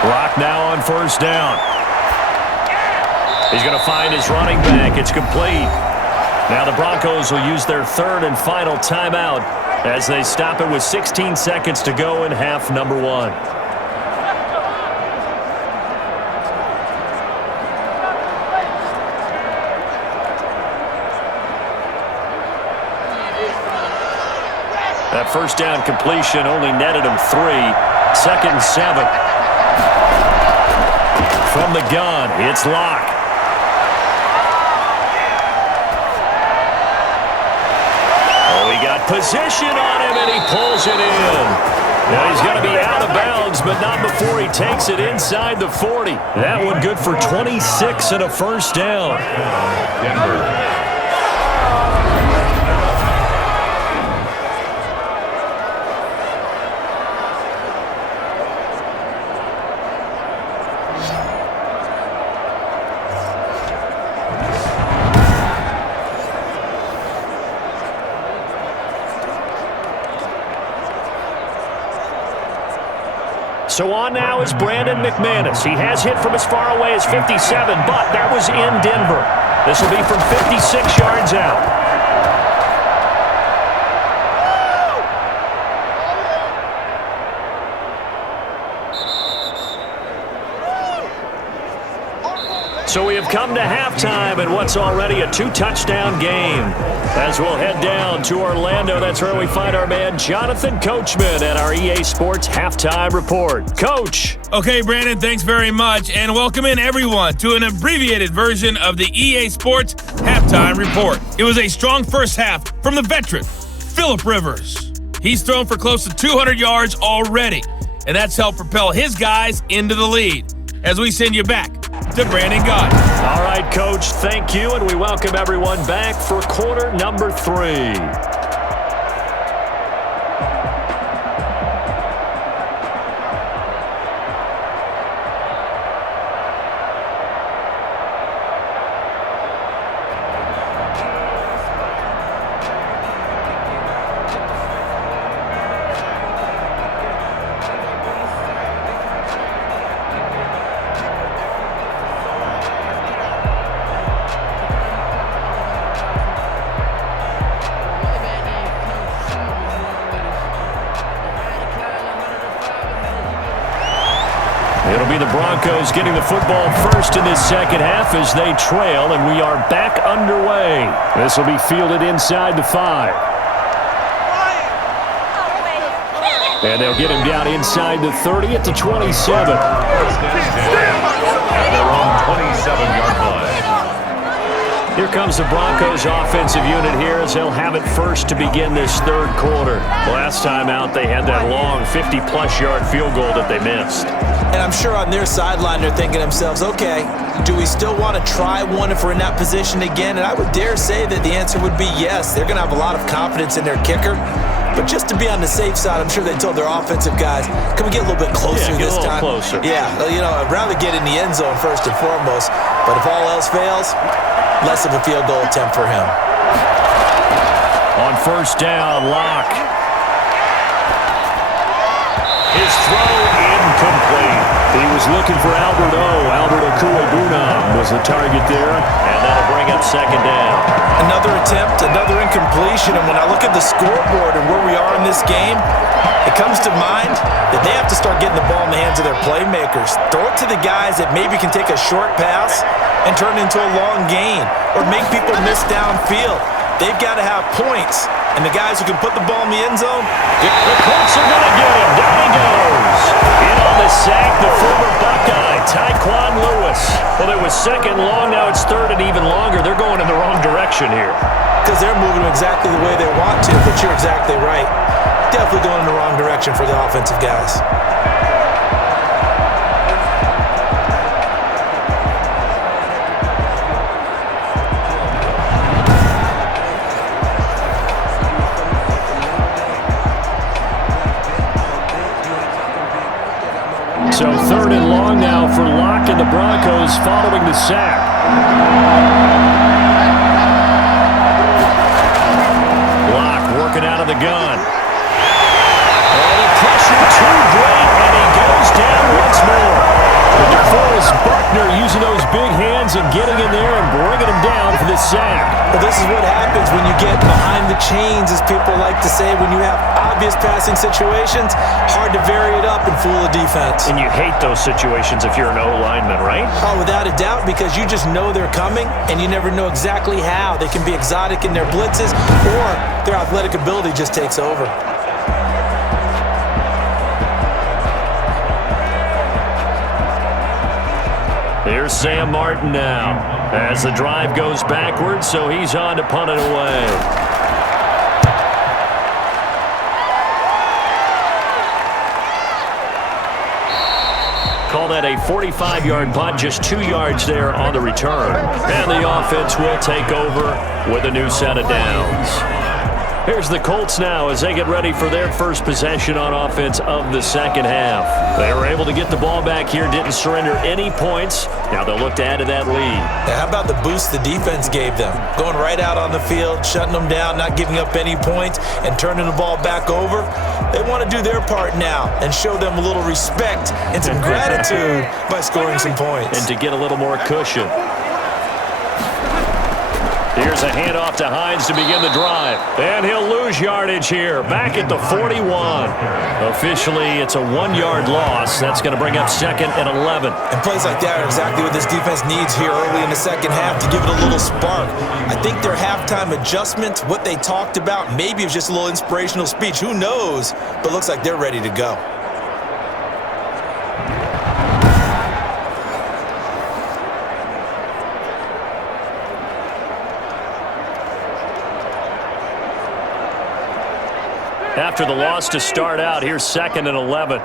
Rock now on first down. He's going to find his running back. It's complete. Now the Broncos will use their third and final timeout as they stop it with 16 seconds to go in half number 1. That first down completion only netted him 3. Second and 7. From the gun, it's Lock. Oh, he got position on him, and he pulls it in. Now he's going to be out of bounds, but not before he takes it inside the 40. That one good for 26 and a first down. Denver. So on now is Brandon McManus. He has hit from as far away as 57, but that was in Denver. This will be from 56 yards out. So we have come to halftime in what's already a 2-touchdown game. As we'll head down to Orlando, that's where we find our man Jonathan Coachman at our EA Sports Halftime Report. Coach. Okay, Brandon, thanks very much, and welcome in everyone to an abbreviated version of the EA Sports Halftime Report. It was a strong first half from the veteran, Phillip Rivers. He's thrown for close to 200 yards already, and that's helped propel his guys into the lead. As we send you back to Brandon Gott. All right, Coach, thank you, and we welcome everyone back for quarter number 3. It'll be the Broncos getting the football first in this second half as they trail, and we are back underway. This will be fielded inside the 5. And they'll get him down inside the 30 at the 27. At their own 27-yard line. Here comes the Broncos offensive unit here as they'll have it first to begin this third quarter. Last time out, they had that long 50-plus yard field goal that they missed. And I'm sure on their sideline they're thinking to themselves, okay, do we still want to try one if we're in that position again? And I would dare say that the answer would be yes. They're going to have a lot of confidence in their kicker. But just to be on the safe side, I'm sure they told their offensive guys, can we get a little bit closer this time? Closer. Yeah, you know, I'd rather get in the end zone first and foremost. But if all else fails, less of a field goal attempt for him. On first down, Locke. His throw incomplete. He was looking for Albert Okuebunam was the target there, and that'll bring up second down. Another attempt, another incompletion, and when I look at the scoreboard and where we are in this game, it comes to mind that they have to start getting the ball in the hands of their playmakers. Throw it to the guys that maybe can take a short pass and turn it into a long gain or make people miss downfield. They've got to have points, and the guys who can put the ball in the end zone, the Colts are going to get him. Down he goes. In on the sack, the former Buckeye, Tyquan Lewis. Well, it was second long. Now it's third and even longer. They're going in the wrong direction here. Because they're moving exactly the way they want to, but you're exactly right. Definitely going in the wrong direction for the offensive guys. So third and long now for Locke and the Broncos following the sack. Locke working out of the gun. Oh, the pressure too great, and he goes down once more. But DeForest Buckner using those big hands and getting in there and bringing him down for the sack. Well, this is what happens when you get behind the chains, as people like to say. When you have obvious passing situations, hard to vary it up and fool a defense. And you hate those situations if you're an O-lineman, right? Oh, without a doubt, because you just know they're coming, and you never know exactly how. They can be exotic in their blitzes, or their athletic ability just takes over. Here's Sam Martin now as the drive goes backwards, so he's on to punt it away. Call that a 45-yard punt, just 2 yards there on the return. And the offense will take over with a new set of downs. Here's the Colts now as they get ready for their first possession on offense of the second half. They were able to get the ball back here, didn't surrender any points. Now they'll look to add to that lead. Now, how about the boost the defense gave them? Going right out on the field, shutting them down, not giving up any points, and turning the ball back over. They want to do their part now and show them a little respect and some gratitude by scoring some points. And to get a little more cushion. Here's a handoff to Hines to begin the drive. And he'll lose yardage here, back at the 41. Officially, it's a 1-yard loss. That's going to bring up 2nd and 11. And plays like that are exactly what this defense needs here early in the second half to give it a little spark. I think their halftime adjustments, what they talked about, maybe it was just a little inspirational speech. Who knows? But looks like they're ready to go. After the loss to start out, here's 2nd and 11.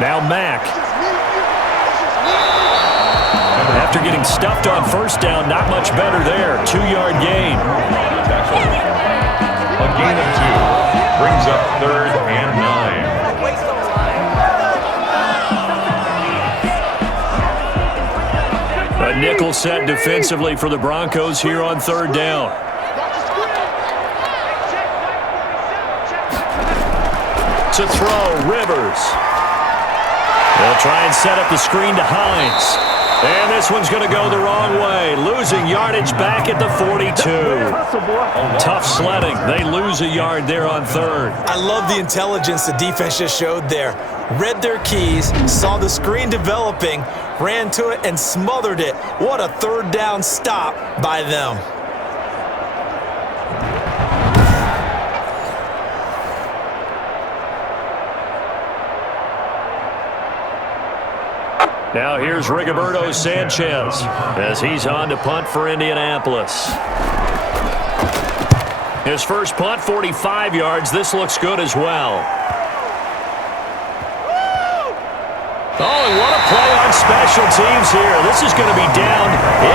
Now Mack. After getting stuffed on first down, not much better there. 2-yard gain. A gain of 2 brings up 3rd and 9. A nickel set defensively for the Broncos here on 3rd down. To throw, Rivers. They'll try and set up the screen to Hines. And this one's going to go the wrong way. Losing yardage back at the 42. Tough sledding. They lose a yard there on 3rd. I love the intelligence the defense just showed there. Read their keys, saw the screen developing, ran to it, and smothered it. What a 3rd down stop by them. Now here's Rigoberto Sanchez as he's on to punt for Indianapolis. His first punt, 45 yards. This looks good as well. Oh, and what a play on special teams here. This is going to be down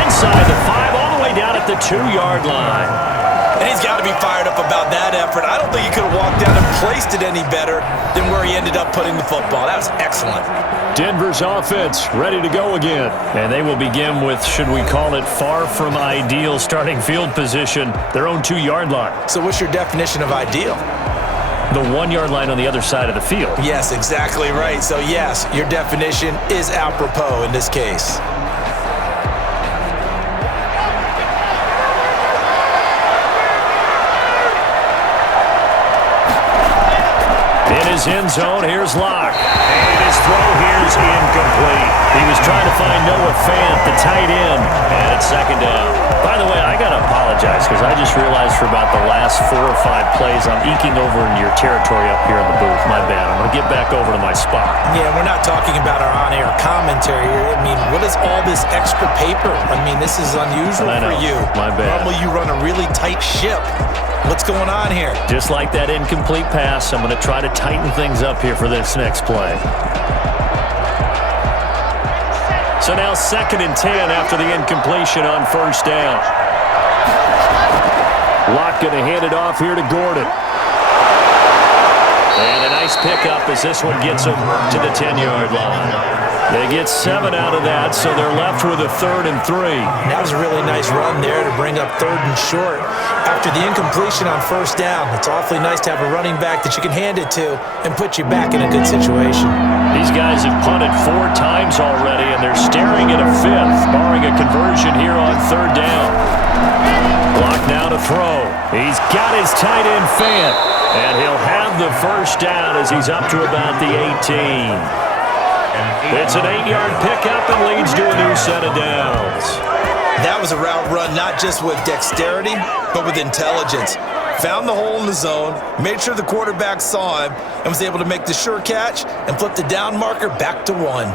inside the 5, all the way down at the 2-yard line. And he's got to be fired up about that effort. I don't think he could have walked down and placed it any better than where he ended up putting the football. That was excellent. Denver's offense ready to go again. And they will begin with, should we call it, far from ideal starting field position, their own 2-yard line. So what's your definition of ideal? The 1-yard line on the other side of the field. Yes, exactly right. So yes, your definition is apropos in this case. In his end zone, here's Locke. And his throw here is incomplete. He was trying to find Noah Fant, the tight end, and it's 2nd down. By the way, I got to apologize because I just realized for about the last 4 or 5 plays, I'm eking over into your territory up here in the booth. My bad. I'm going to get back over to my spot. Yeah, we're not talking about our on-air commentary here. I mean, what is all this extra paper? I mean, this is unusual for you. My bad. Normally you run a really tight ship. What's going on here? Just like that incomplete pass, I'm going to try to tighten things up here for this next play. So now 2nd and 10 after the incompletion on first down. Locke going to hand it off here to Gordon. And a nice pickup as this one gets him to the 10-yard line. They get 7 out of that, so they're left with a 3rd and 3. That was a really nice run there to bring up 3rd and short. After the incompletion on first down, it's awfully nice to have a running back that you can hand it to and put you back in a good situation. These guys have punted 4 times already, and they're staring at a 5th, barring a conversion here on 3rd down. Block now to throw. He's got his tight end Fant, and he'll have the first down as he's up to about the 18. It's an 8-yard pickup and leads to a new set of downs. That was a route run not just with dexterity, but with intelligence. Found the hole in the zone, made sure the quarterback saw him, and was able to make the sure catch and flip the down marker back to 1.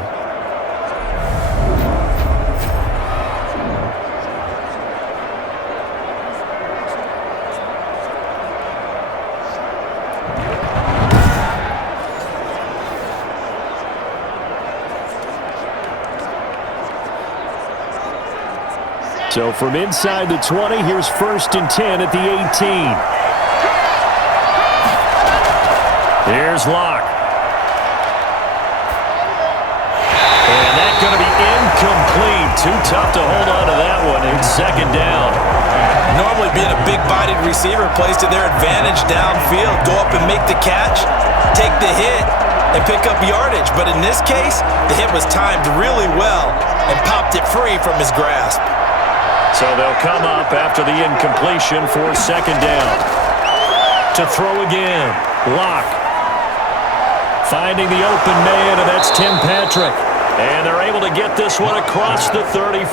So from inside the 20, here's 1st and 10 at the 18. Here's Locke. And that's going to be incomplete. Too tough to hold on to that one. It's 2nd down. Normally being a big-bodied receiver plays to their advantage downfield. Go up and make the catch, take the hit, and pick up yardage. But in this case, the hit was timed really well and popped it free from his grasp. So they'll come up after the incompletion for second down. To throw again, Locke. Finding the open man, and that's Tim Patrick. And they're able to get this one across the 35.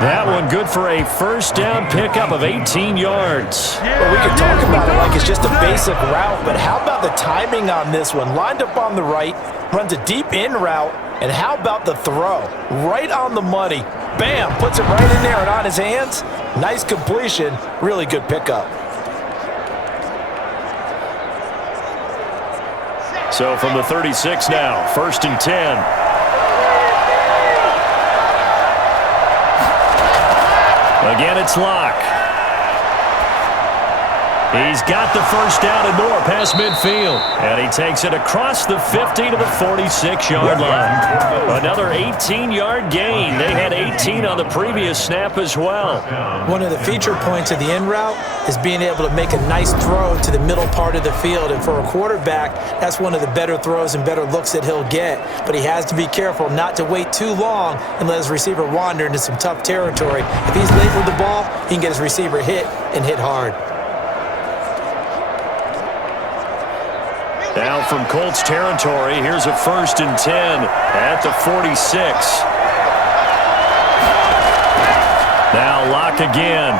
That one good for a first down pickup of 18 yards. Well, we could talk about it like it's just a basic route, but how about the timing on this one? Lined up on the right, runs a deep in route, and how about the throw? Right on the money. Bam, puts it right in there and on his hands. Nice completion, really good pickup. So from the 36 now, 1st and 10. Again, it's Locke. He's got the first down and more past midfield. And he takes it across the 50 to the 46-yard line. Another 18-yard gain. They had 18 on the previous snap as well. One of the feature points of the in route is being able to make a nice throw to the middle part of the field. And for a quarterback, that's one of the better throws and better looks that he'll get. But he has to be careful not to wait too long and let his receiver wander into some tough territory. If he's late with the ball, he can get his receiver hit and hit hard. Now from Colts territory, here's a 1st and 10 at the 46. Now Locke again.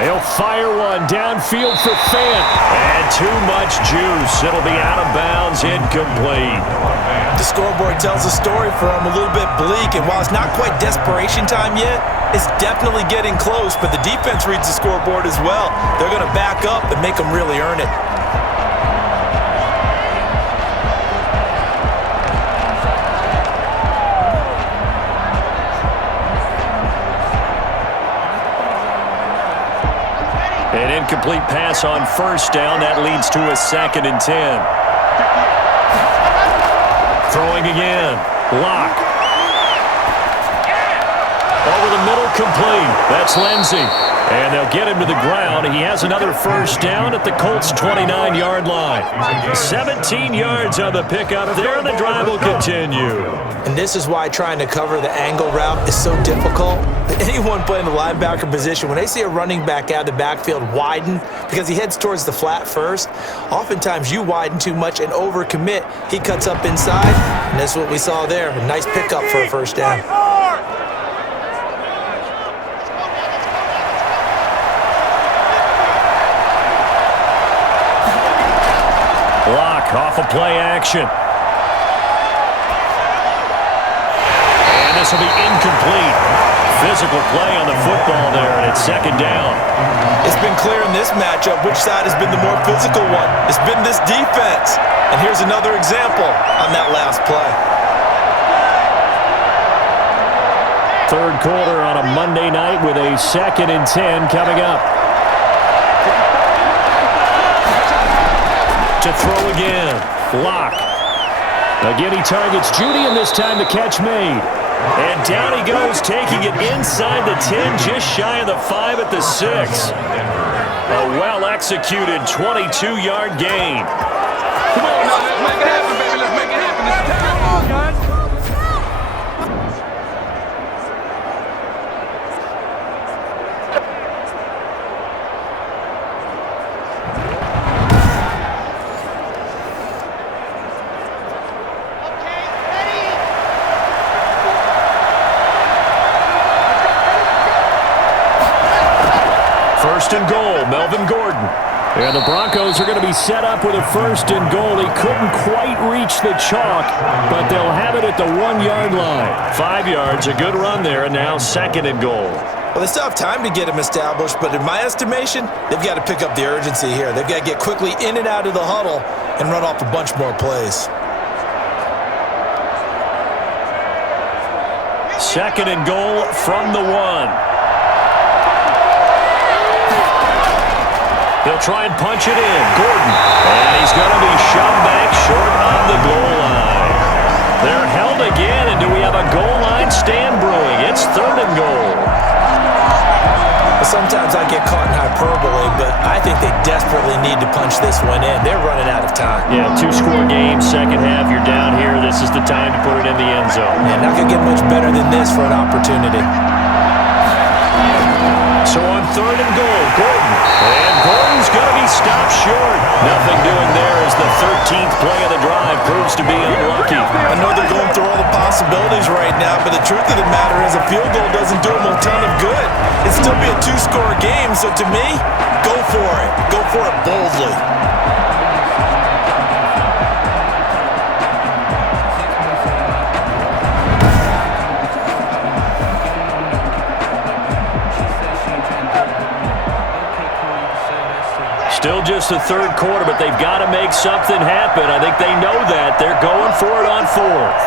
He'll fire one downfield for Fant. And too much juice. It'll be out of bounds, incomplete. The scoreboard tells a story for him, a little bit bleak, and while it's not quite desperation time yet, it's definitely getting close, but the defense reads the scoreboard as well. They're going to back up and make them really earn it. An incomplete pass on 1st down. That leads to a 2nd and 10. Throwing again. Locke. Over the middle, complete. That's Lindsey. And they'll get him to the ground. He has another first down at the Colts' 29-yard line. 17 yards on the pickup there, and the drive will continue. And this is why trying to cover the angle route is so difficult. Anyone playing the linebacker position, when they see a running back out of the backfield widen because he heads towards the flat first, oftentimes you widen too much and overcommit. He cuts up inside, and that's what we saw there. A nice pickup for a first down. Locke off of play action. And this will be incomplete. Physical play on the football there, and it's 2nd down. It's been clear in this matchup which side has been the more physical one. It's been this defense. And here's another example on that last play. 3rd quarter on a Monday night with a 2nd and 10 coming up. To throw again, Locke. Again, he targets Judy, and this time the catch made. And down he goes, taking it inside the 10, just shy of the 5 at the 6. A well-executed 22-yard gain. Come on now, let's make it happen, baby. Let's make it happen. It's time. Come on, guys. First and goal, Melvin Gordon. And the Broncos are going to be set up with a 1st and goal. He couldn't quite reach the chalk, but they'll have it at the 1-yard line. 5 yards, a good run there, and now 2nd and goal. Well, they still have time to get him established, but in my estimation, they've got to pick up the urgency here. They've got to get quickly in and out of the huddle and run off a bunch more plays. 2nd and goal from the 1. They'll try and punch it in. Gordon. And he's going to be shoved back short on the goal line. They're held again, and do we have a goal line stand brewing? It's 3rd and goal. Sometimes I get caught in hyperbole, but I think they desperately desperately need to punch this one in. They're running out of time. Yeah, two-score game, second half, you're down here. This is the time to put it in the end zone. Yeah, not going to get much better than this for an opportunity. So on 3rd and goal, Gordon. And Gordon's going to be stopped short. Nothing doing there as the 13th play of the drive proves to be unlucky. I know they're going through all the possibilities right now, but the truth of the matter is a field goal doesn't do them a ton of good. It'd still be a two-score game, so to me, go for it. Go for it boldly. Still just the third quarter, but they've got to make something happen. I think they know that. They're going for it on 4th.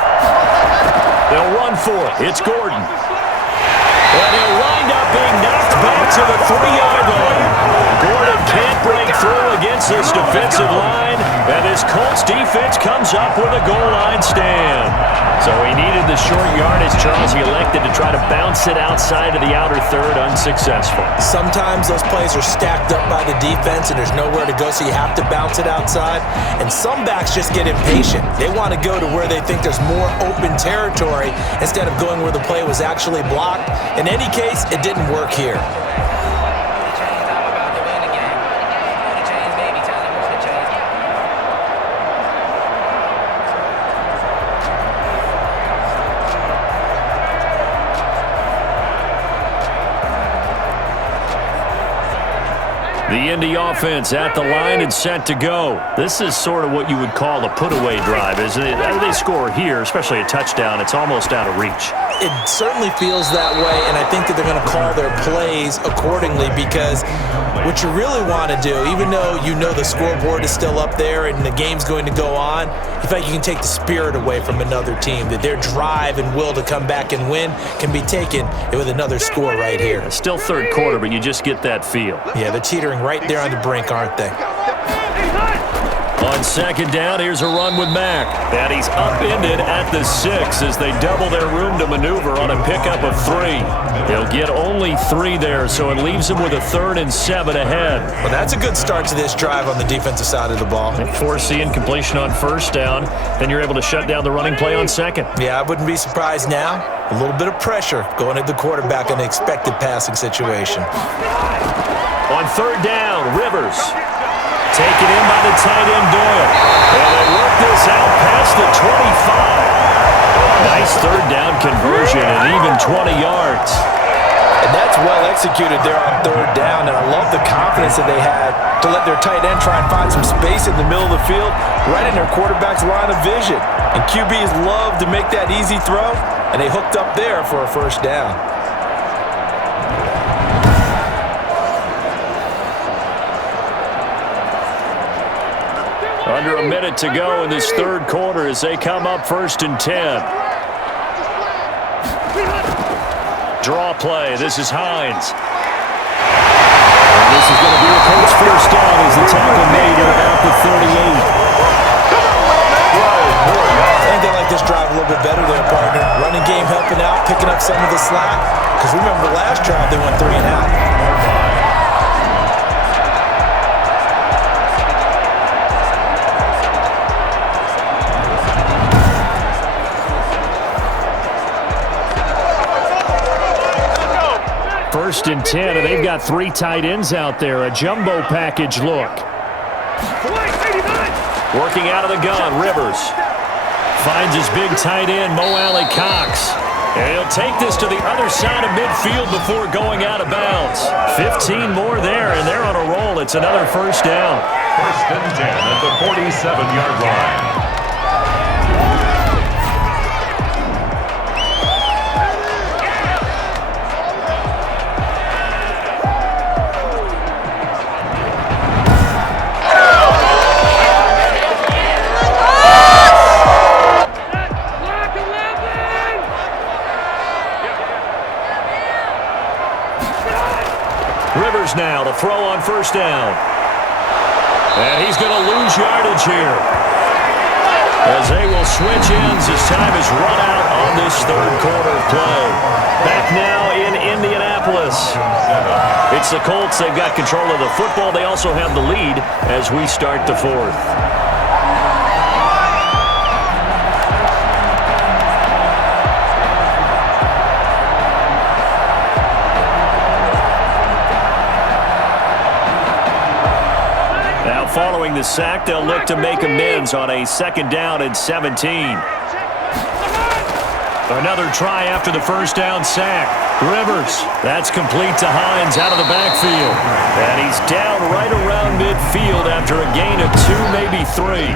They'll run for it. It's Gordon. And he'll wind up being knocked back to the 3-yard line. Gordon can't break through against this defensive line, and this Colts defense comes up with a goal line stand. So he needed the short yardage, Charles. He elected to try to bounce it outside of the outer third, unsuccessful. Sometimes those plays are stacked up by the defense and there's nowhere to go, so you have to bounce it outside. And some backs just get impatient. They want to go to where they think there's more open territory instead of going where the play was actually blocked. In any case, it didn't work here. The Indy offense at the line and set to go. This is sort of what you would call a put-away drive, isn't it? They score here, especially a touchdown, it's almost out of reach. It certainly feels that way, and I think that they're going to call their plays accordingly, because what you really want to do, even though you know the scoreboard is still up there and the game's going to go on, in fact, you can take the spirit away from another team, that their drive and will to come back and win can be taken with another score right here. It's still third quarter, but you just get that feel. Yeah, they're teetering right there on the brink, aren't they? On second down, here's a run with Mack. And he's upended at the 6 as they double their room to maneuver on a pickup of 3. He'll get only 3 there, so it leaves him with a 3rd and 7 ahead. Well, that's a good start to this drive on the defensive side of the ball. Foreseeing completion on first down, then you're able to shut down the running play on second. Yeah, I wouldn't be surprised now. A little bit of pressure going at the quarterback in the expected passing situation. On third down, Rivers. Taken in by the tight end Doyle. And they work this out past the 25. Nice third down conversion and even 20 yards. And that's well executed there on third down. And I love the confidence that they had to let their tight end try and find some space in the middle of the field, right in their quarterback's line of vision. And QBs love to make that easy throw, and they hooked up there for a first down. Under a minute to go in this third quarter as they come up 1st and 10. Draw play. This is Hines. And this is going to be a Colts first down as the tackle made at about the 38. I think they like this drive a little bit better there, partner. Running game helping out, picking up some of the slack. Because remember the last drive, they went 3 and out. First and 10, and they've got 3 tight ends out there. A jumbo package look. Working out of the gun, Rivers. Finds his big tight end, Mo Alley Cox. And he'll take this to the other side of midfield before going out of bounds. 15 more there, and they're on a roll. It's another first down. First and 10 at the 47-yard line. Now to throw on first down. And he's going to lose yardage here as they will switch ends as time is run out on this third quarter play. Back now in Indianapolis. Indianapolis. It's the Colts. They've got control of the football. They also have the lead as we start the fourth. Now following the sack, they'll look to make amends on a 2nd down and 17. Another try after the first down sack. Rivers, that's complete to Hines out of the backfield. And he's down right around midfield after a gain of 2, maybe 3.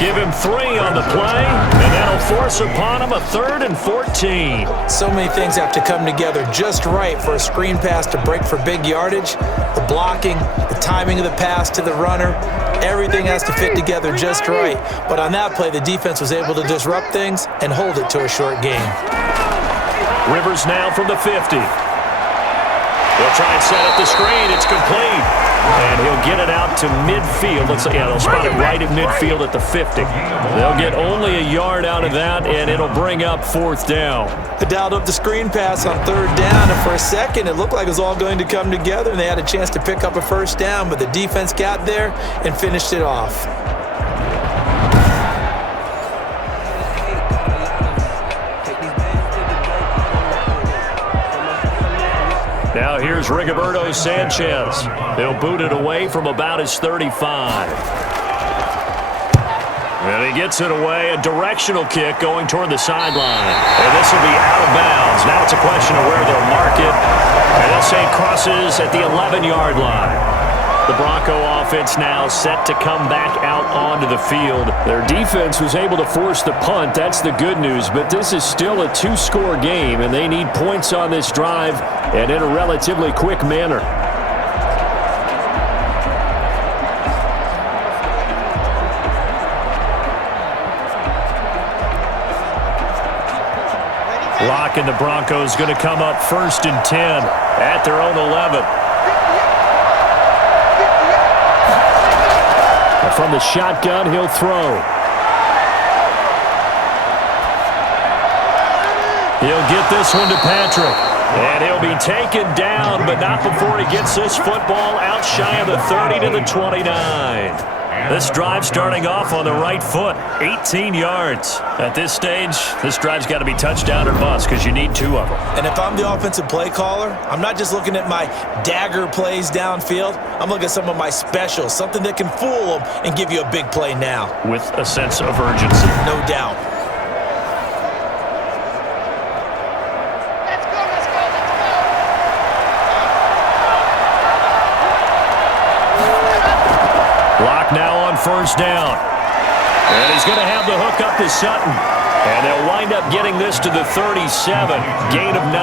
Give him 3 on the play, and that'll force upon him a 3rd and 14. So many things have to come together just right for a screen pass to break for big yardage. The blocking, the timing of the pass to the runner, everything has to fit together just right. But on that play, the defense was able to disrupt things and hold it to a short game. Rivers now from the 50. They'll try and set up the screen. It's complete. And he'll get it out to midfield. Looks like, they'll spot it right at midfield at the 50. They'll get only a yard out of that, and it'll bring up 4th down. They dialed up the screen pass on 3rd down, and for a second, it looked like it was all going to come together, and they had a chance to pick up a 1st down, but the defense got there and finished it off. Now here's Rigoberto Sanchez. They'll boot it away from about his 35. And he gets it away, a directional kick going toward the sideline. And this will be out of bounds. Now it's a question of where they'll mark it. And they'll say it crosses at the 11-yard line. The Bronco offense now set to come back out onto the field. Their defense was able to force the punt. That's the good news. But this is still a 2-score game, and they need points on this drive and in a relatively quick manner. Locke and the Broncos going to come up 1st and 10 at their own 11. From the shotgun, he'll throw. He'll get this one to Patrick. And he'll be taken down, but not before he gets this football out shy of the 30 to the 29. This drive starting off on the right foot, 18 yards. At this stage, this drive's got to be touchdown or bust because you need 2 of them. And if I'm the offensive play caller, I'm not just looking at my dagger plays downfield. I'm looking at some of my specials, something that can fool them and give you a big play now. With a sense of urgency. No doubt. Locke now on 1st down. And he's going to have the hook up to Sutton. And they'll wind up getting this to the 37. Gain of 9.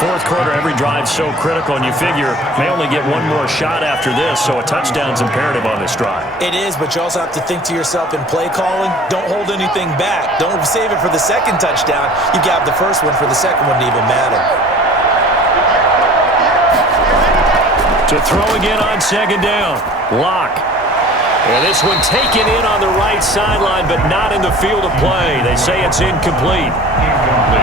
4th quarter, every drive so critical, and you figure may only get 1 more shot after this, so a touchdown's imperative on this drive. It is, but you also have to think to yourself in play calling, don't hold anything back. Don't save it for the 2nd touchdown. You got the 1st one for the 2nd one to even matter. To throw again on 2nd down. Locke. And this one taken in on the right sideline, but not in the field of play. They say it's incomplete.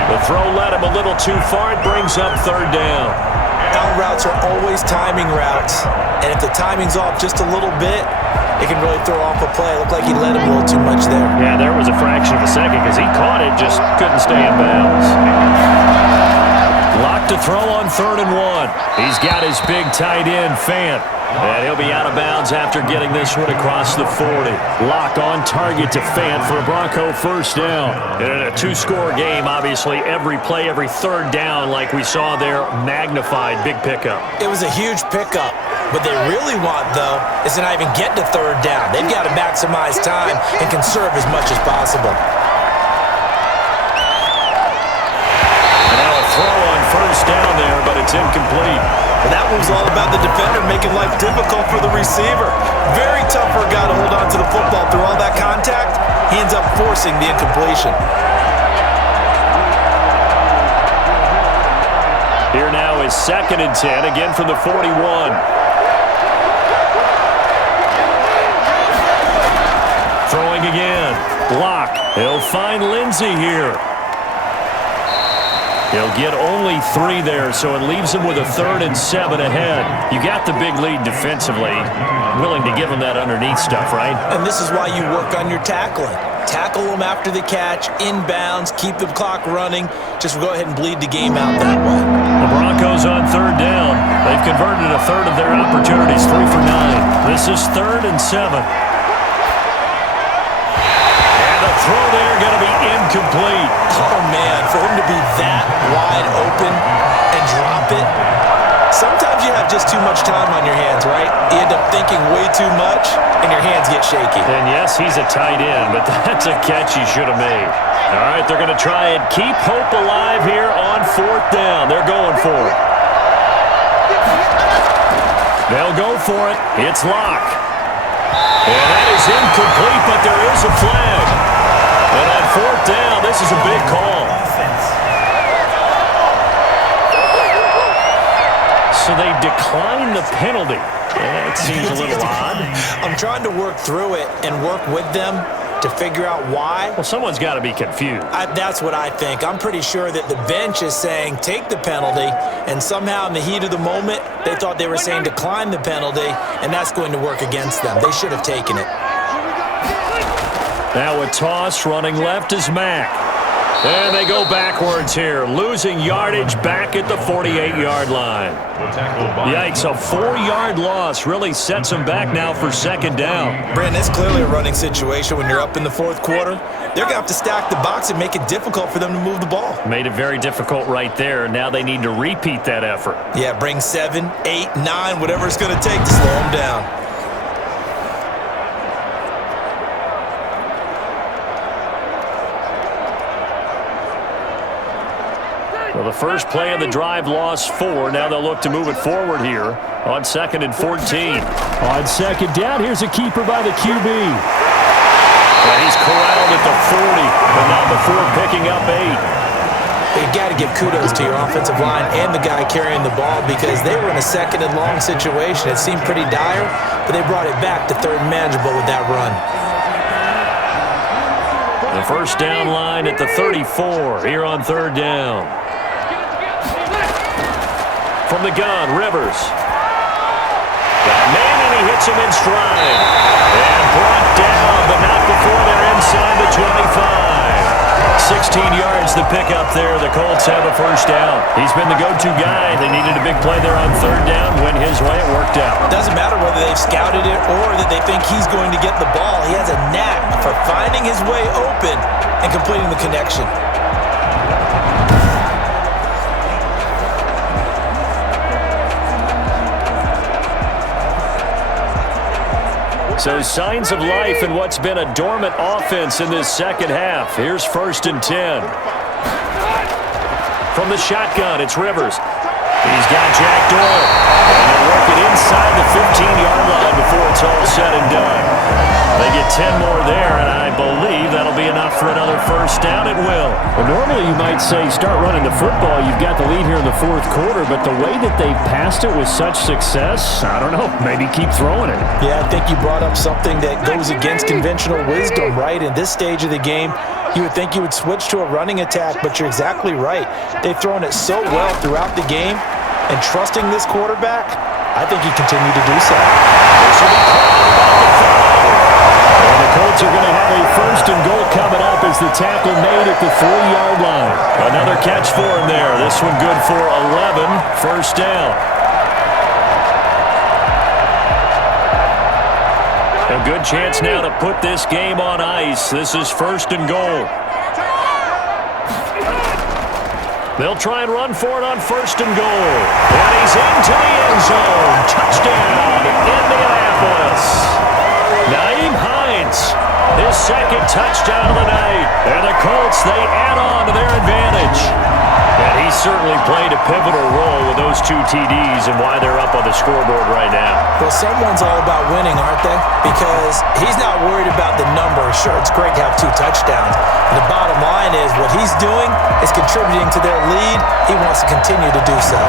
The throw led him a little too far. It brings up 3rd down. Out routes are always timing routes. And if the timing's off just a little bit, it can really throw off a play. It looked like he let him a little too much there. Yeah, there was a fraction of a second because he caught it, just couldn't stay in bounds. Locke to throw on 3rd and 1. He's got his big tight end, Fant. And he'll be out of bounds after getting this one across the 40. Locke on target to Fant for a Bronco 1st down. In a 2-score game, obviously, every play, every 3rd down, like we saw there, magnified, big pickup. It was a huge pickup. What they really want, though, is to not even get to 3rd down. They've got to maximize time and conserve as much as possible. Now a throw on 1st down there, but it's incomplete. And that one was all about the defender making life difficult for the receiver. Very tough for a guy to hold on to the football through all that contact. He ends up forcing the incompletion. Here now is 2nd and 10, again from the 41. Throwing again. Block. He'll find Lindsey here. He'll get only 3 there, so it leaves him with a 3rd and 7 ahead. You got the big lead defensively. Willing to give him that underneath stuff, right? And this is why you work on your tackling. Tackle them after the catch, inbounds, keep the clock running. Just go ahead and bleed the game out that way. The Broncos on 3rd down. They've converted a 1/3 of their opportunities, 3 for 9. This is 3rd and 7. And the throw there going to be incomplete. Oh, man, for him to be that wide open and drop it. Sometimes you have just too much time on your hands, right? You end up thinking way too much, and your hands get shaky. And yes, he's a tight end, but that's a catch he should have made. All right, they're going to try and keep hope alive here on 4th down. They're going for it. They'll go for it. It's Locke. And that is incomplete, but there is a flag. And on 4th down, this is a big call. So they decline the penalty. It seems a little odd. I'm trying to work through it and work with them to figure out why. Well, someone's got to be confused. That's what I think. I'm pretty sure that the bench is saying take the penalty, and somehow in the heat of the moment, they thought they were saying decline the penalty, and that's going to work against them. They should have taken it. Now a toss running left is Mack. And they go backwards here, losing yardage back at the 48-yard line. Yikes, a 4-yard loss really sets them back now for 2nd down. Brandon, it's clearly a running situation when you're up in the 4th quarter. They're going to have to stack the box and make it difficult for them to move the ball. Made it very difficult right there. Now they need to repeat that effort. Yeah, bring 7, 8, 9, whatever it's going to take to slow them down. Well, the first play of the drive lost 4. Now they'll look to move it forward here on 2nd and 14. On 2nd down, here's a keeper by the QB. And he's corralled at the 40, but not before picking up 8. You got to give kudos to your offensive line and the guy carrying the ball because they were in a 2nd and long situation. It seemed pretty dire, but they brought it back to 3rd and manageable with that run. The first down line at the 34 here on 3rd down. From the gun, Rivers. Got a man, and he hits him in stride. And brought down, but not before they're inside the 25. 16 yards to pick up there. The Colts have a first down. He's been the go-to guy. They needed a big play there on 3rd down. Went his way. It worked out. It doesn't matter whether they've scouted it or that they think he's going to get the ball. He has a knack for finding his way open and completing the connection. So signs of life in what's been a dormant offense in this 2nd half. Here's 1st and 10. From the shotgun, it's Rivers. He's got Jack Doyle. And they'll work it inside the 15-yard line before it's all said and done. They get 10 more there, and I believe that'll be enough for another first down. It will. Well, normally you might say start running the football. You've got the lead here in the 4th quarter, but the way that they've passed it with such success, I don't know, maybe keep throwing it. Yeah, I think you brought up something that goes against conventional wisdom, right? In this stage of the game, you would think you would switch to a running attack, but you're exactly right. They've thrown it so well throughout the game, and trusting this quarterback, I think he continued to do so. And the Colts are going to have a 1st and goal coming up as the tackle made at the 3-yard line. Another catch for him there. This one good for 11. First down. A good chance now to put this game on ice. This is 1st and goal. They'll try and run for it on 1st and goal. And he's into the end zone. Touchdown, Indianapolis. Naeem Hines, his 2nd touchdown of the night. And the Colts, they add on to their advantage. And he certainly played a pivotal role with those 2 TDs and why they're up on the scoreboard right now. Well, someone's all about winning, aren't they? Because he's not worried about the number. Sure, it's great to have 2 touchdowns. And the bottom line is what he's doing is contributing to their lead. He wants to continue to do so.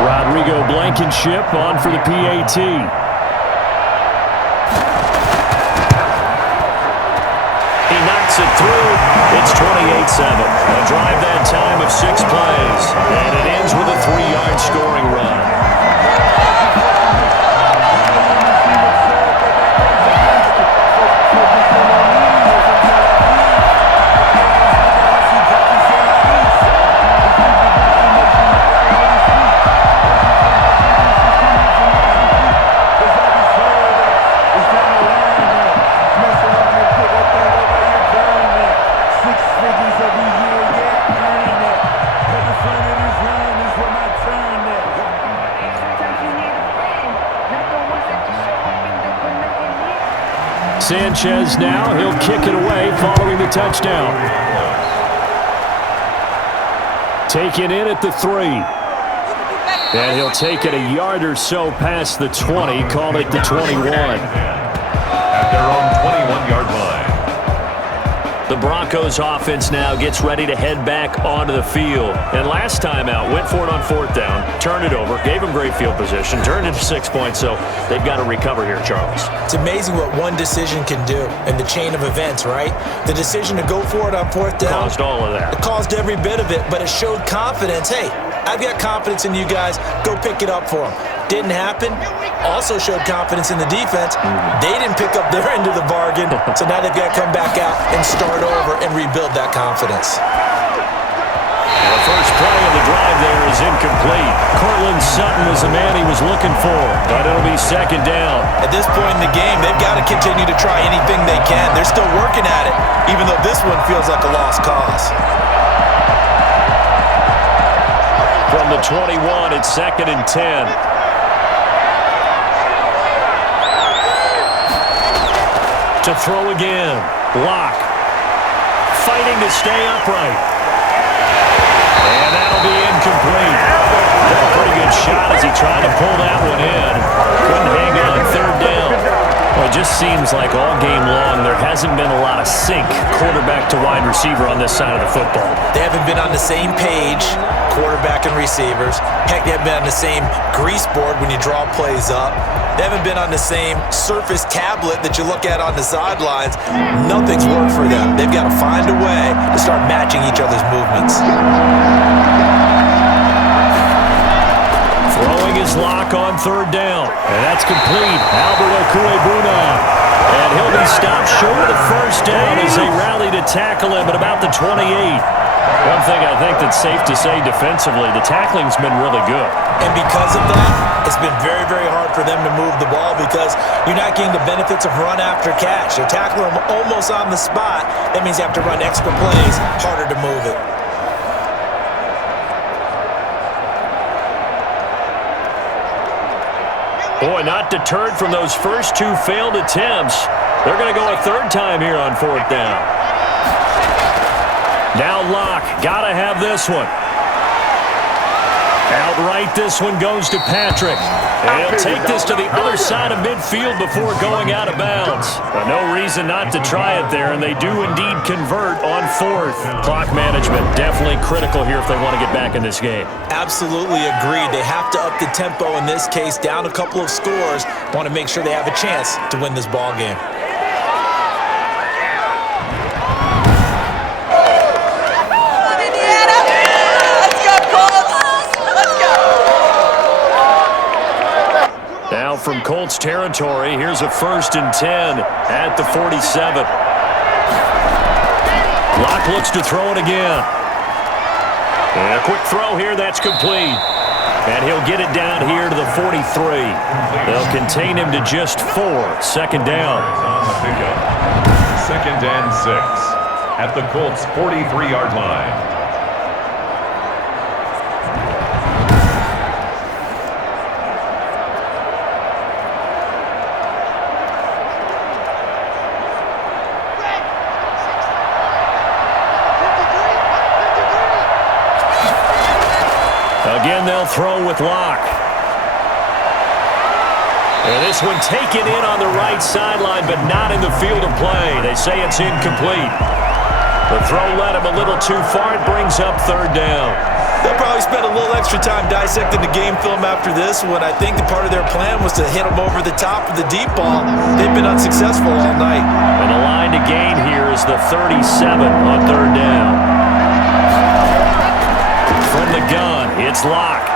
Rodrigo Blankenship on for the PAT. gets it through. It's 28-7. A drive that time of 6 plays. And it ends with a 3-yard scoring run. Sanchez now, he'll kick it away following the touchdown. Taken in at the 3. And he'll take it a yard or so past the 20, call it the 21. At their own 21-yard line. The Broncos offense now gets ready to head back onto the field. And last time out, went for it on 4th down, turned it over, gave them great field position, turned it to 6 points, so they've got to recover here, Charles. It's amazing what one decision can do in the chain of events, right? The decision to go for it on 4th down. Caused all of that. It caused every bit of it, but it showed confidence. Hey, I've got confidence in you guys. Go pick it up for them. Didn't happen. Also showed confidence in the defense. They didn't pick up their end of the bargain, so now they've got to come back out and start over and rebuild that confidence. The first play of the drive there is incomplete. Cortland Sutton was the man he was looking for, but it'll be 2nd down. At this point in the game, they've got to continue to try anything they can. They're still working at it, even though this one feels like a lost cause. From the 21, it's 2nd and 10. To throw again. Lock. Fighting to stay upright. And that'll be incomplete. Took a pretty good shot as he tried to pull that one in. Couldn't hang on 3rd down. Well, it just seems like all game long there hasn't been a lot of sync quarterback to wide receiver on this side of the football. They haven't been on the same page, quarterback and receivers. Heck, they haven't been on the same grease board when you draw plays up. They haven't been on the same Surface tablet that you look at on the sidelines. Nothing's worked for them. They've got to find a way to start matching each other's movements. Throwing his lock on 3rd down. And that's complete. Albert Okuebuna. And he'll be stopped short of the 1st down as they rally to tackle him at about the 28. One thing I think that's safe to say defensively, the tackling's been really good. And because of that, it's been very, very hard for them to move the ball because you're not getting the benefits of run after catch. They're tackling them almost on the spot. That means you have to run extra plays, harder to move it. Boy, not deterred from those first 2 failed attempts. They're going to go a 3rd time here on 4th down. Now Locke, got to have this one. Outright, this one goes to Patrick. And he'll take this to the other side of midfield before going out of bounds. But no reason not to try it there, and they do indeed convert on 4th. Clock management definitely critical here if they want to get back in this game. Absolutely agreed. They have to up the tempo in this case, down a couple of scores. Want to make sure they have a chance to win this ball game. From Colts territory, here's a 1st and 10 at the 47. Locke looks to throw it again. And a quick throw here, that's complete. And he'll get it down here to the 43. They'll contain him to just 4. 2nd down. 2nd and 6 at the Colts' 43-yard line. Again, they'll throw with Locke. And this one taken in on the right sideline, but not in the field of play. They say it's incomplete. The throw led him a little too far. It brings up 3rd down. They'll probably spend a little extra time dissecting the game film after this one. I think the part of their plan was to hit them over the top of the deep ball. They've been unsuccessful all night. And the line to gain here is the 37 on third down. From the gun, it's Locke.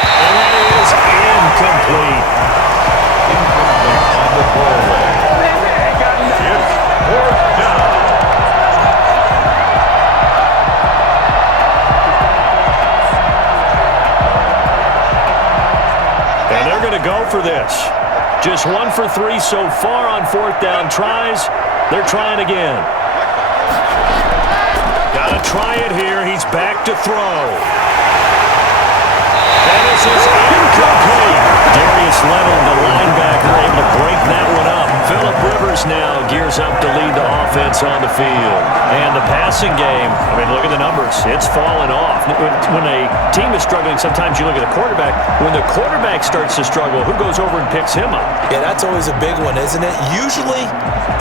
And that is incomplete. On the ball. It's fourth down. And they're going to go for this. Just 1 for 3 so far on fourth down tries. They're trying again. Got to try it here. He's back to throw. And this is incomplete. Darius Leonard, the linebacker, able to break that one up. Phillip Rivers now gears up to lead the offense on the field. And the passing game, I mean, look at the numbers. It's fallen off. When a team is struggling, sometimes you look at the quarterback. When the quarterback starts to struggle, who goes over and picks him up? Yeah, that's always a big one, isn't it? Usually,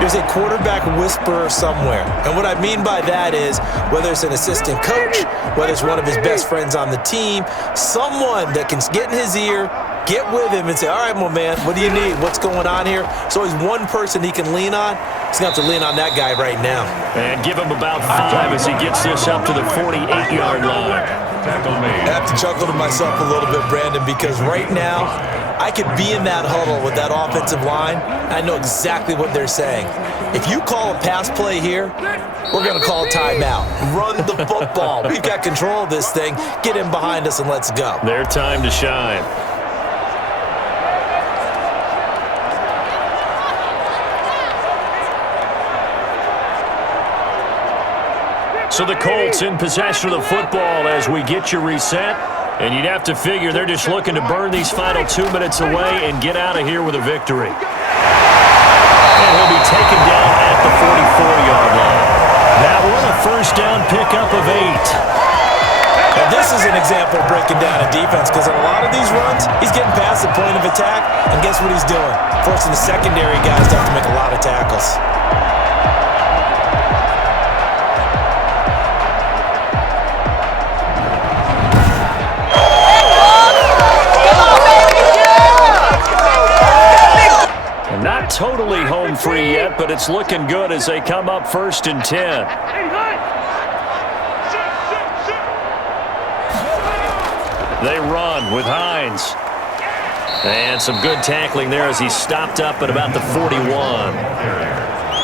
there's a quarterback whisperer somewhere. And what I mean by that is, whether it's an assistant coach, whether it's one of his best friends on the team, someone that can get in his ear, get with him and say, all right, my man, what do you need? What's going on here? So he's one person he can lean on. He's going to have to lean on that guy right now. And give him about 5 as he gets this up to the 48-yard line. I have to chuckle to myself a little bit, Brandon, because right now I could be in that huddle with that offensive line. I know exactly what they're saying. If you call a pass play here, we're going to call a timeout. Run the football. We've got control of this thing. Get in behind us and let's go. Their time to shine. So the Colts in possession of the football as we get you reset. And you'd have to figure they're just looking to burn these final 2 minutes away and get out of here with a victory. And he'll be taken down at the 44-yard line. That one a first down pickup of 8. And this is an example of breaking down a defense because in a lot of these runs, he's getting past the point of attack, and guess what he's doing? Forcing the secondary guys to have to make a lot of tackles. Not totally home free yet, but it's looking good as they come up 1st and 10. They run with Hines. And some good tackling there as he stopped up at about the 41.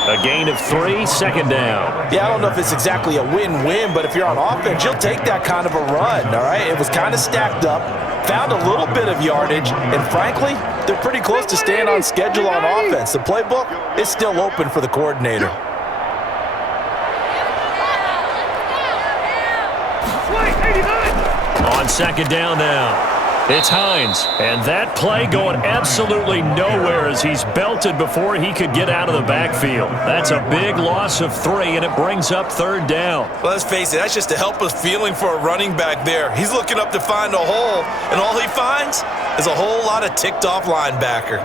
A gain of 3, second down. Yeah, I don't know if it's exactly a win-win, but if you're on offense, you'll take that kind of a run, all right? It was kind of stacked up, found a little bit of yardage, and frankly, they're pretty close to staying on schedule on offense. The playbook is still open for the coordinator. On second down now. It's Hines, and that play going absolutely nowhere as he's belted before he could get out of the backfield. That's a big loss of 3, and it brings up 3rd down. Well, let's face it, that's just a helpless feeling for a running back there. He's looking up to find a hole, and all he finds is a whole lot of ticked-off linebacker.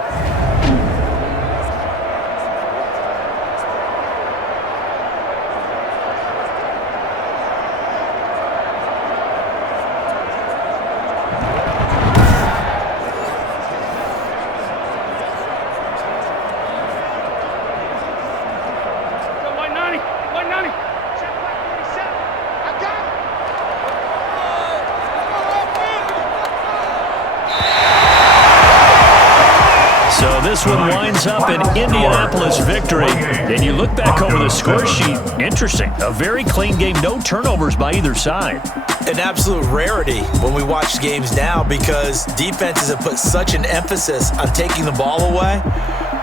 This one winds up an Indianapolis victory. And you look back over the score sheet, interesting. A very clean game, no turnovers by either side. An absolute rarity when we watch games now because defenses have put such an emphasis on taking the ball away.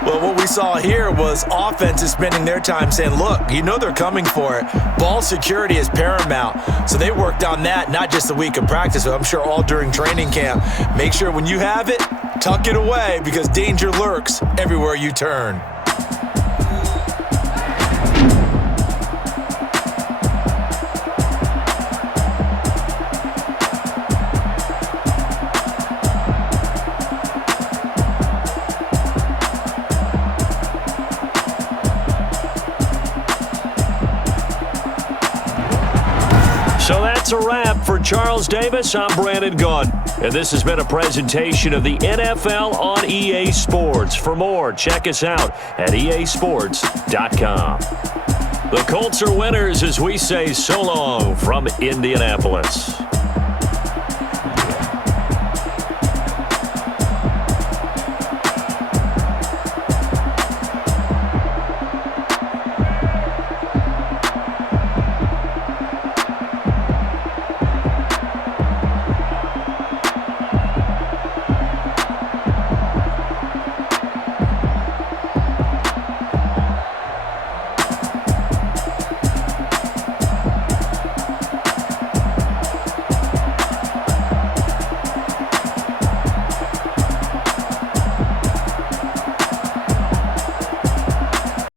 Well, what we saw here was offenses spending their time saying, look, you know they're coming for it. Ball security is paramount. So they worked on that not just a week of practice, but I'm sure all during training camp. Make sure when you have it, tuck it away because danger lurks everywhere you turn. So that's a wrap. For Charles Davis, I'm Brandon Gunn. And this has been a presentation of the NFL on EA Sports. For more, check us out at easports.com. The Colts are winners as we say so long from Indianapolis.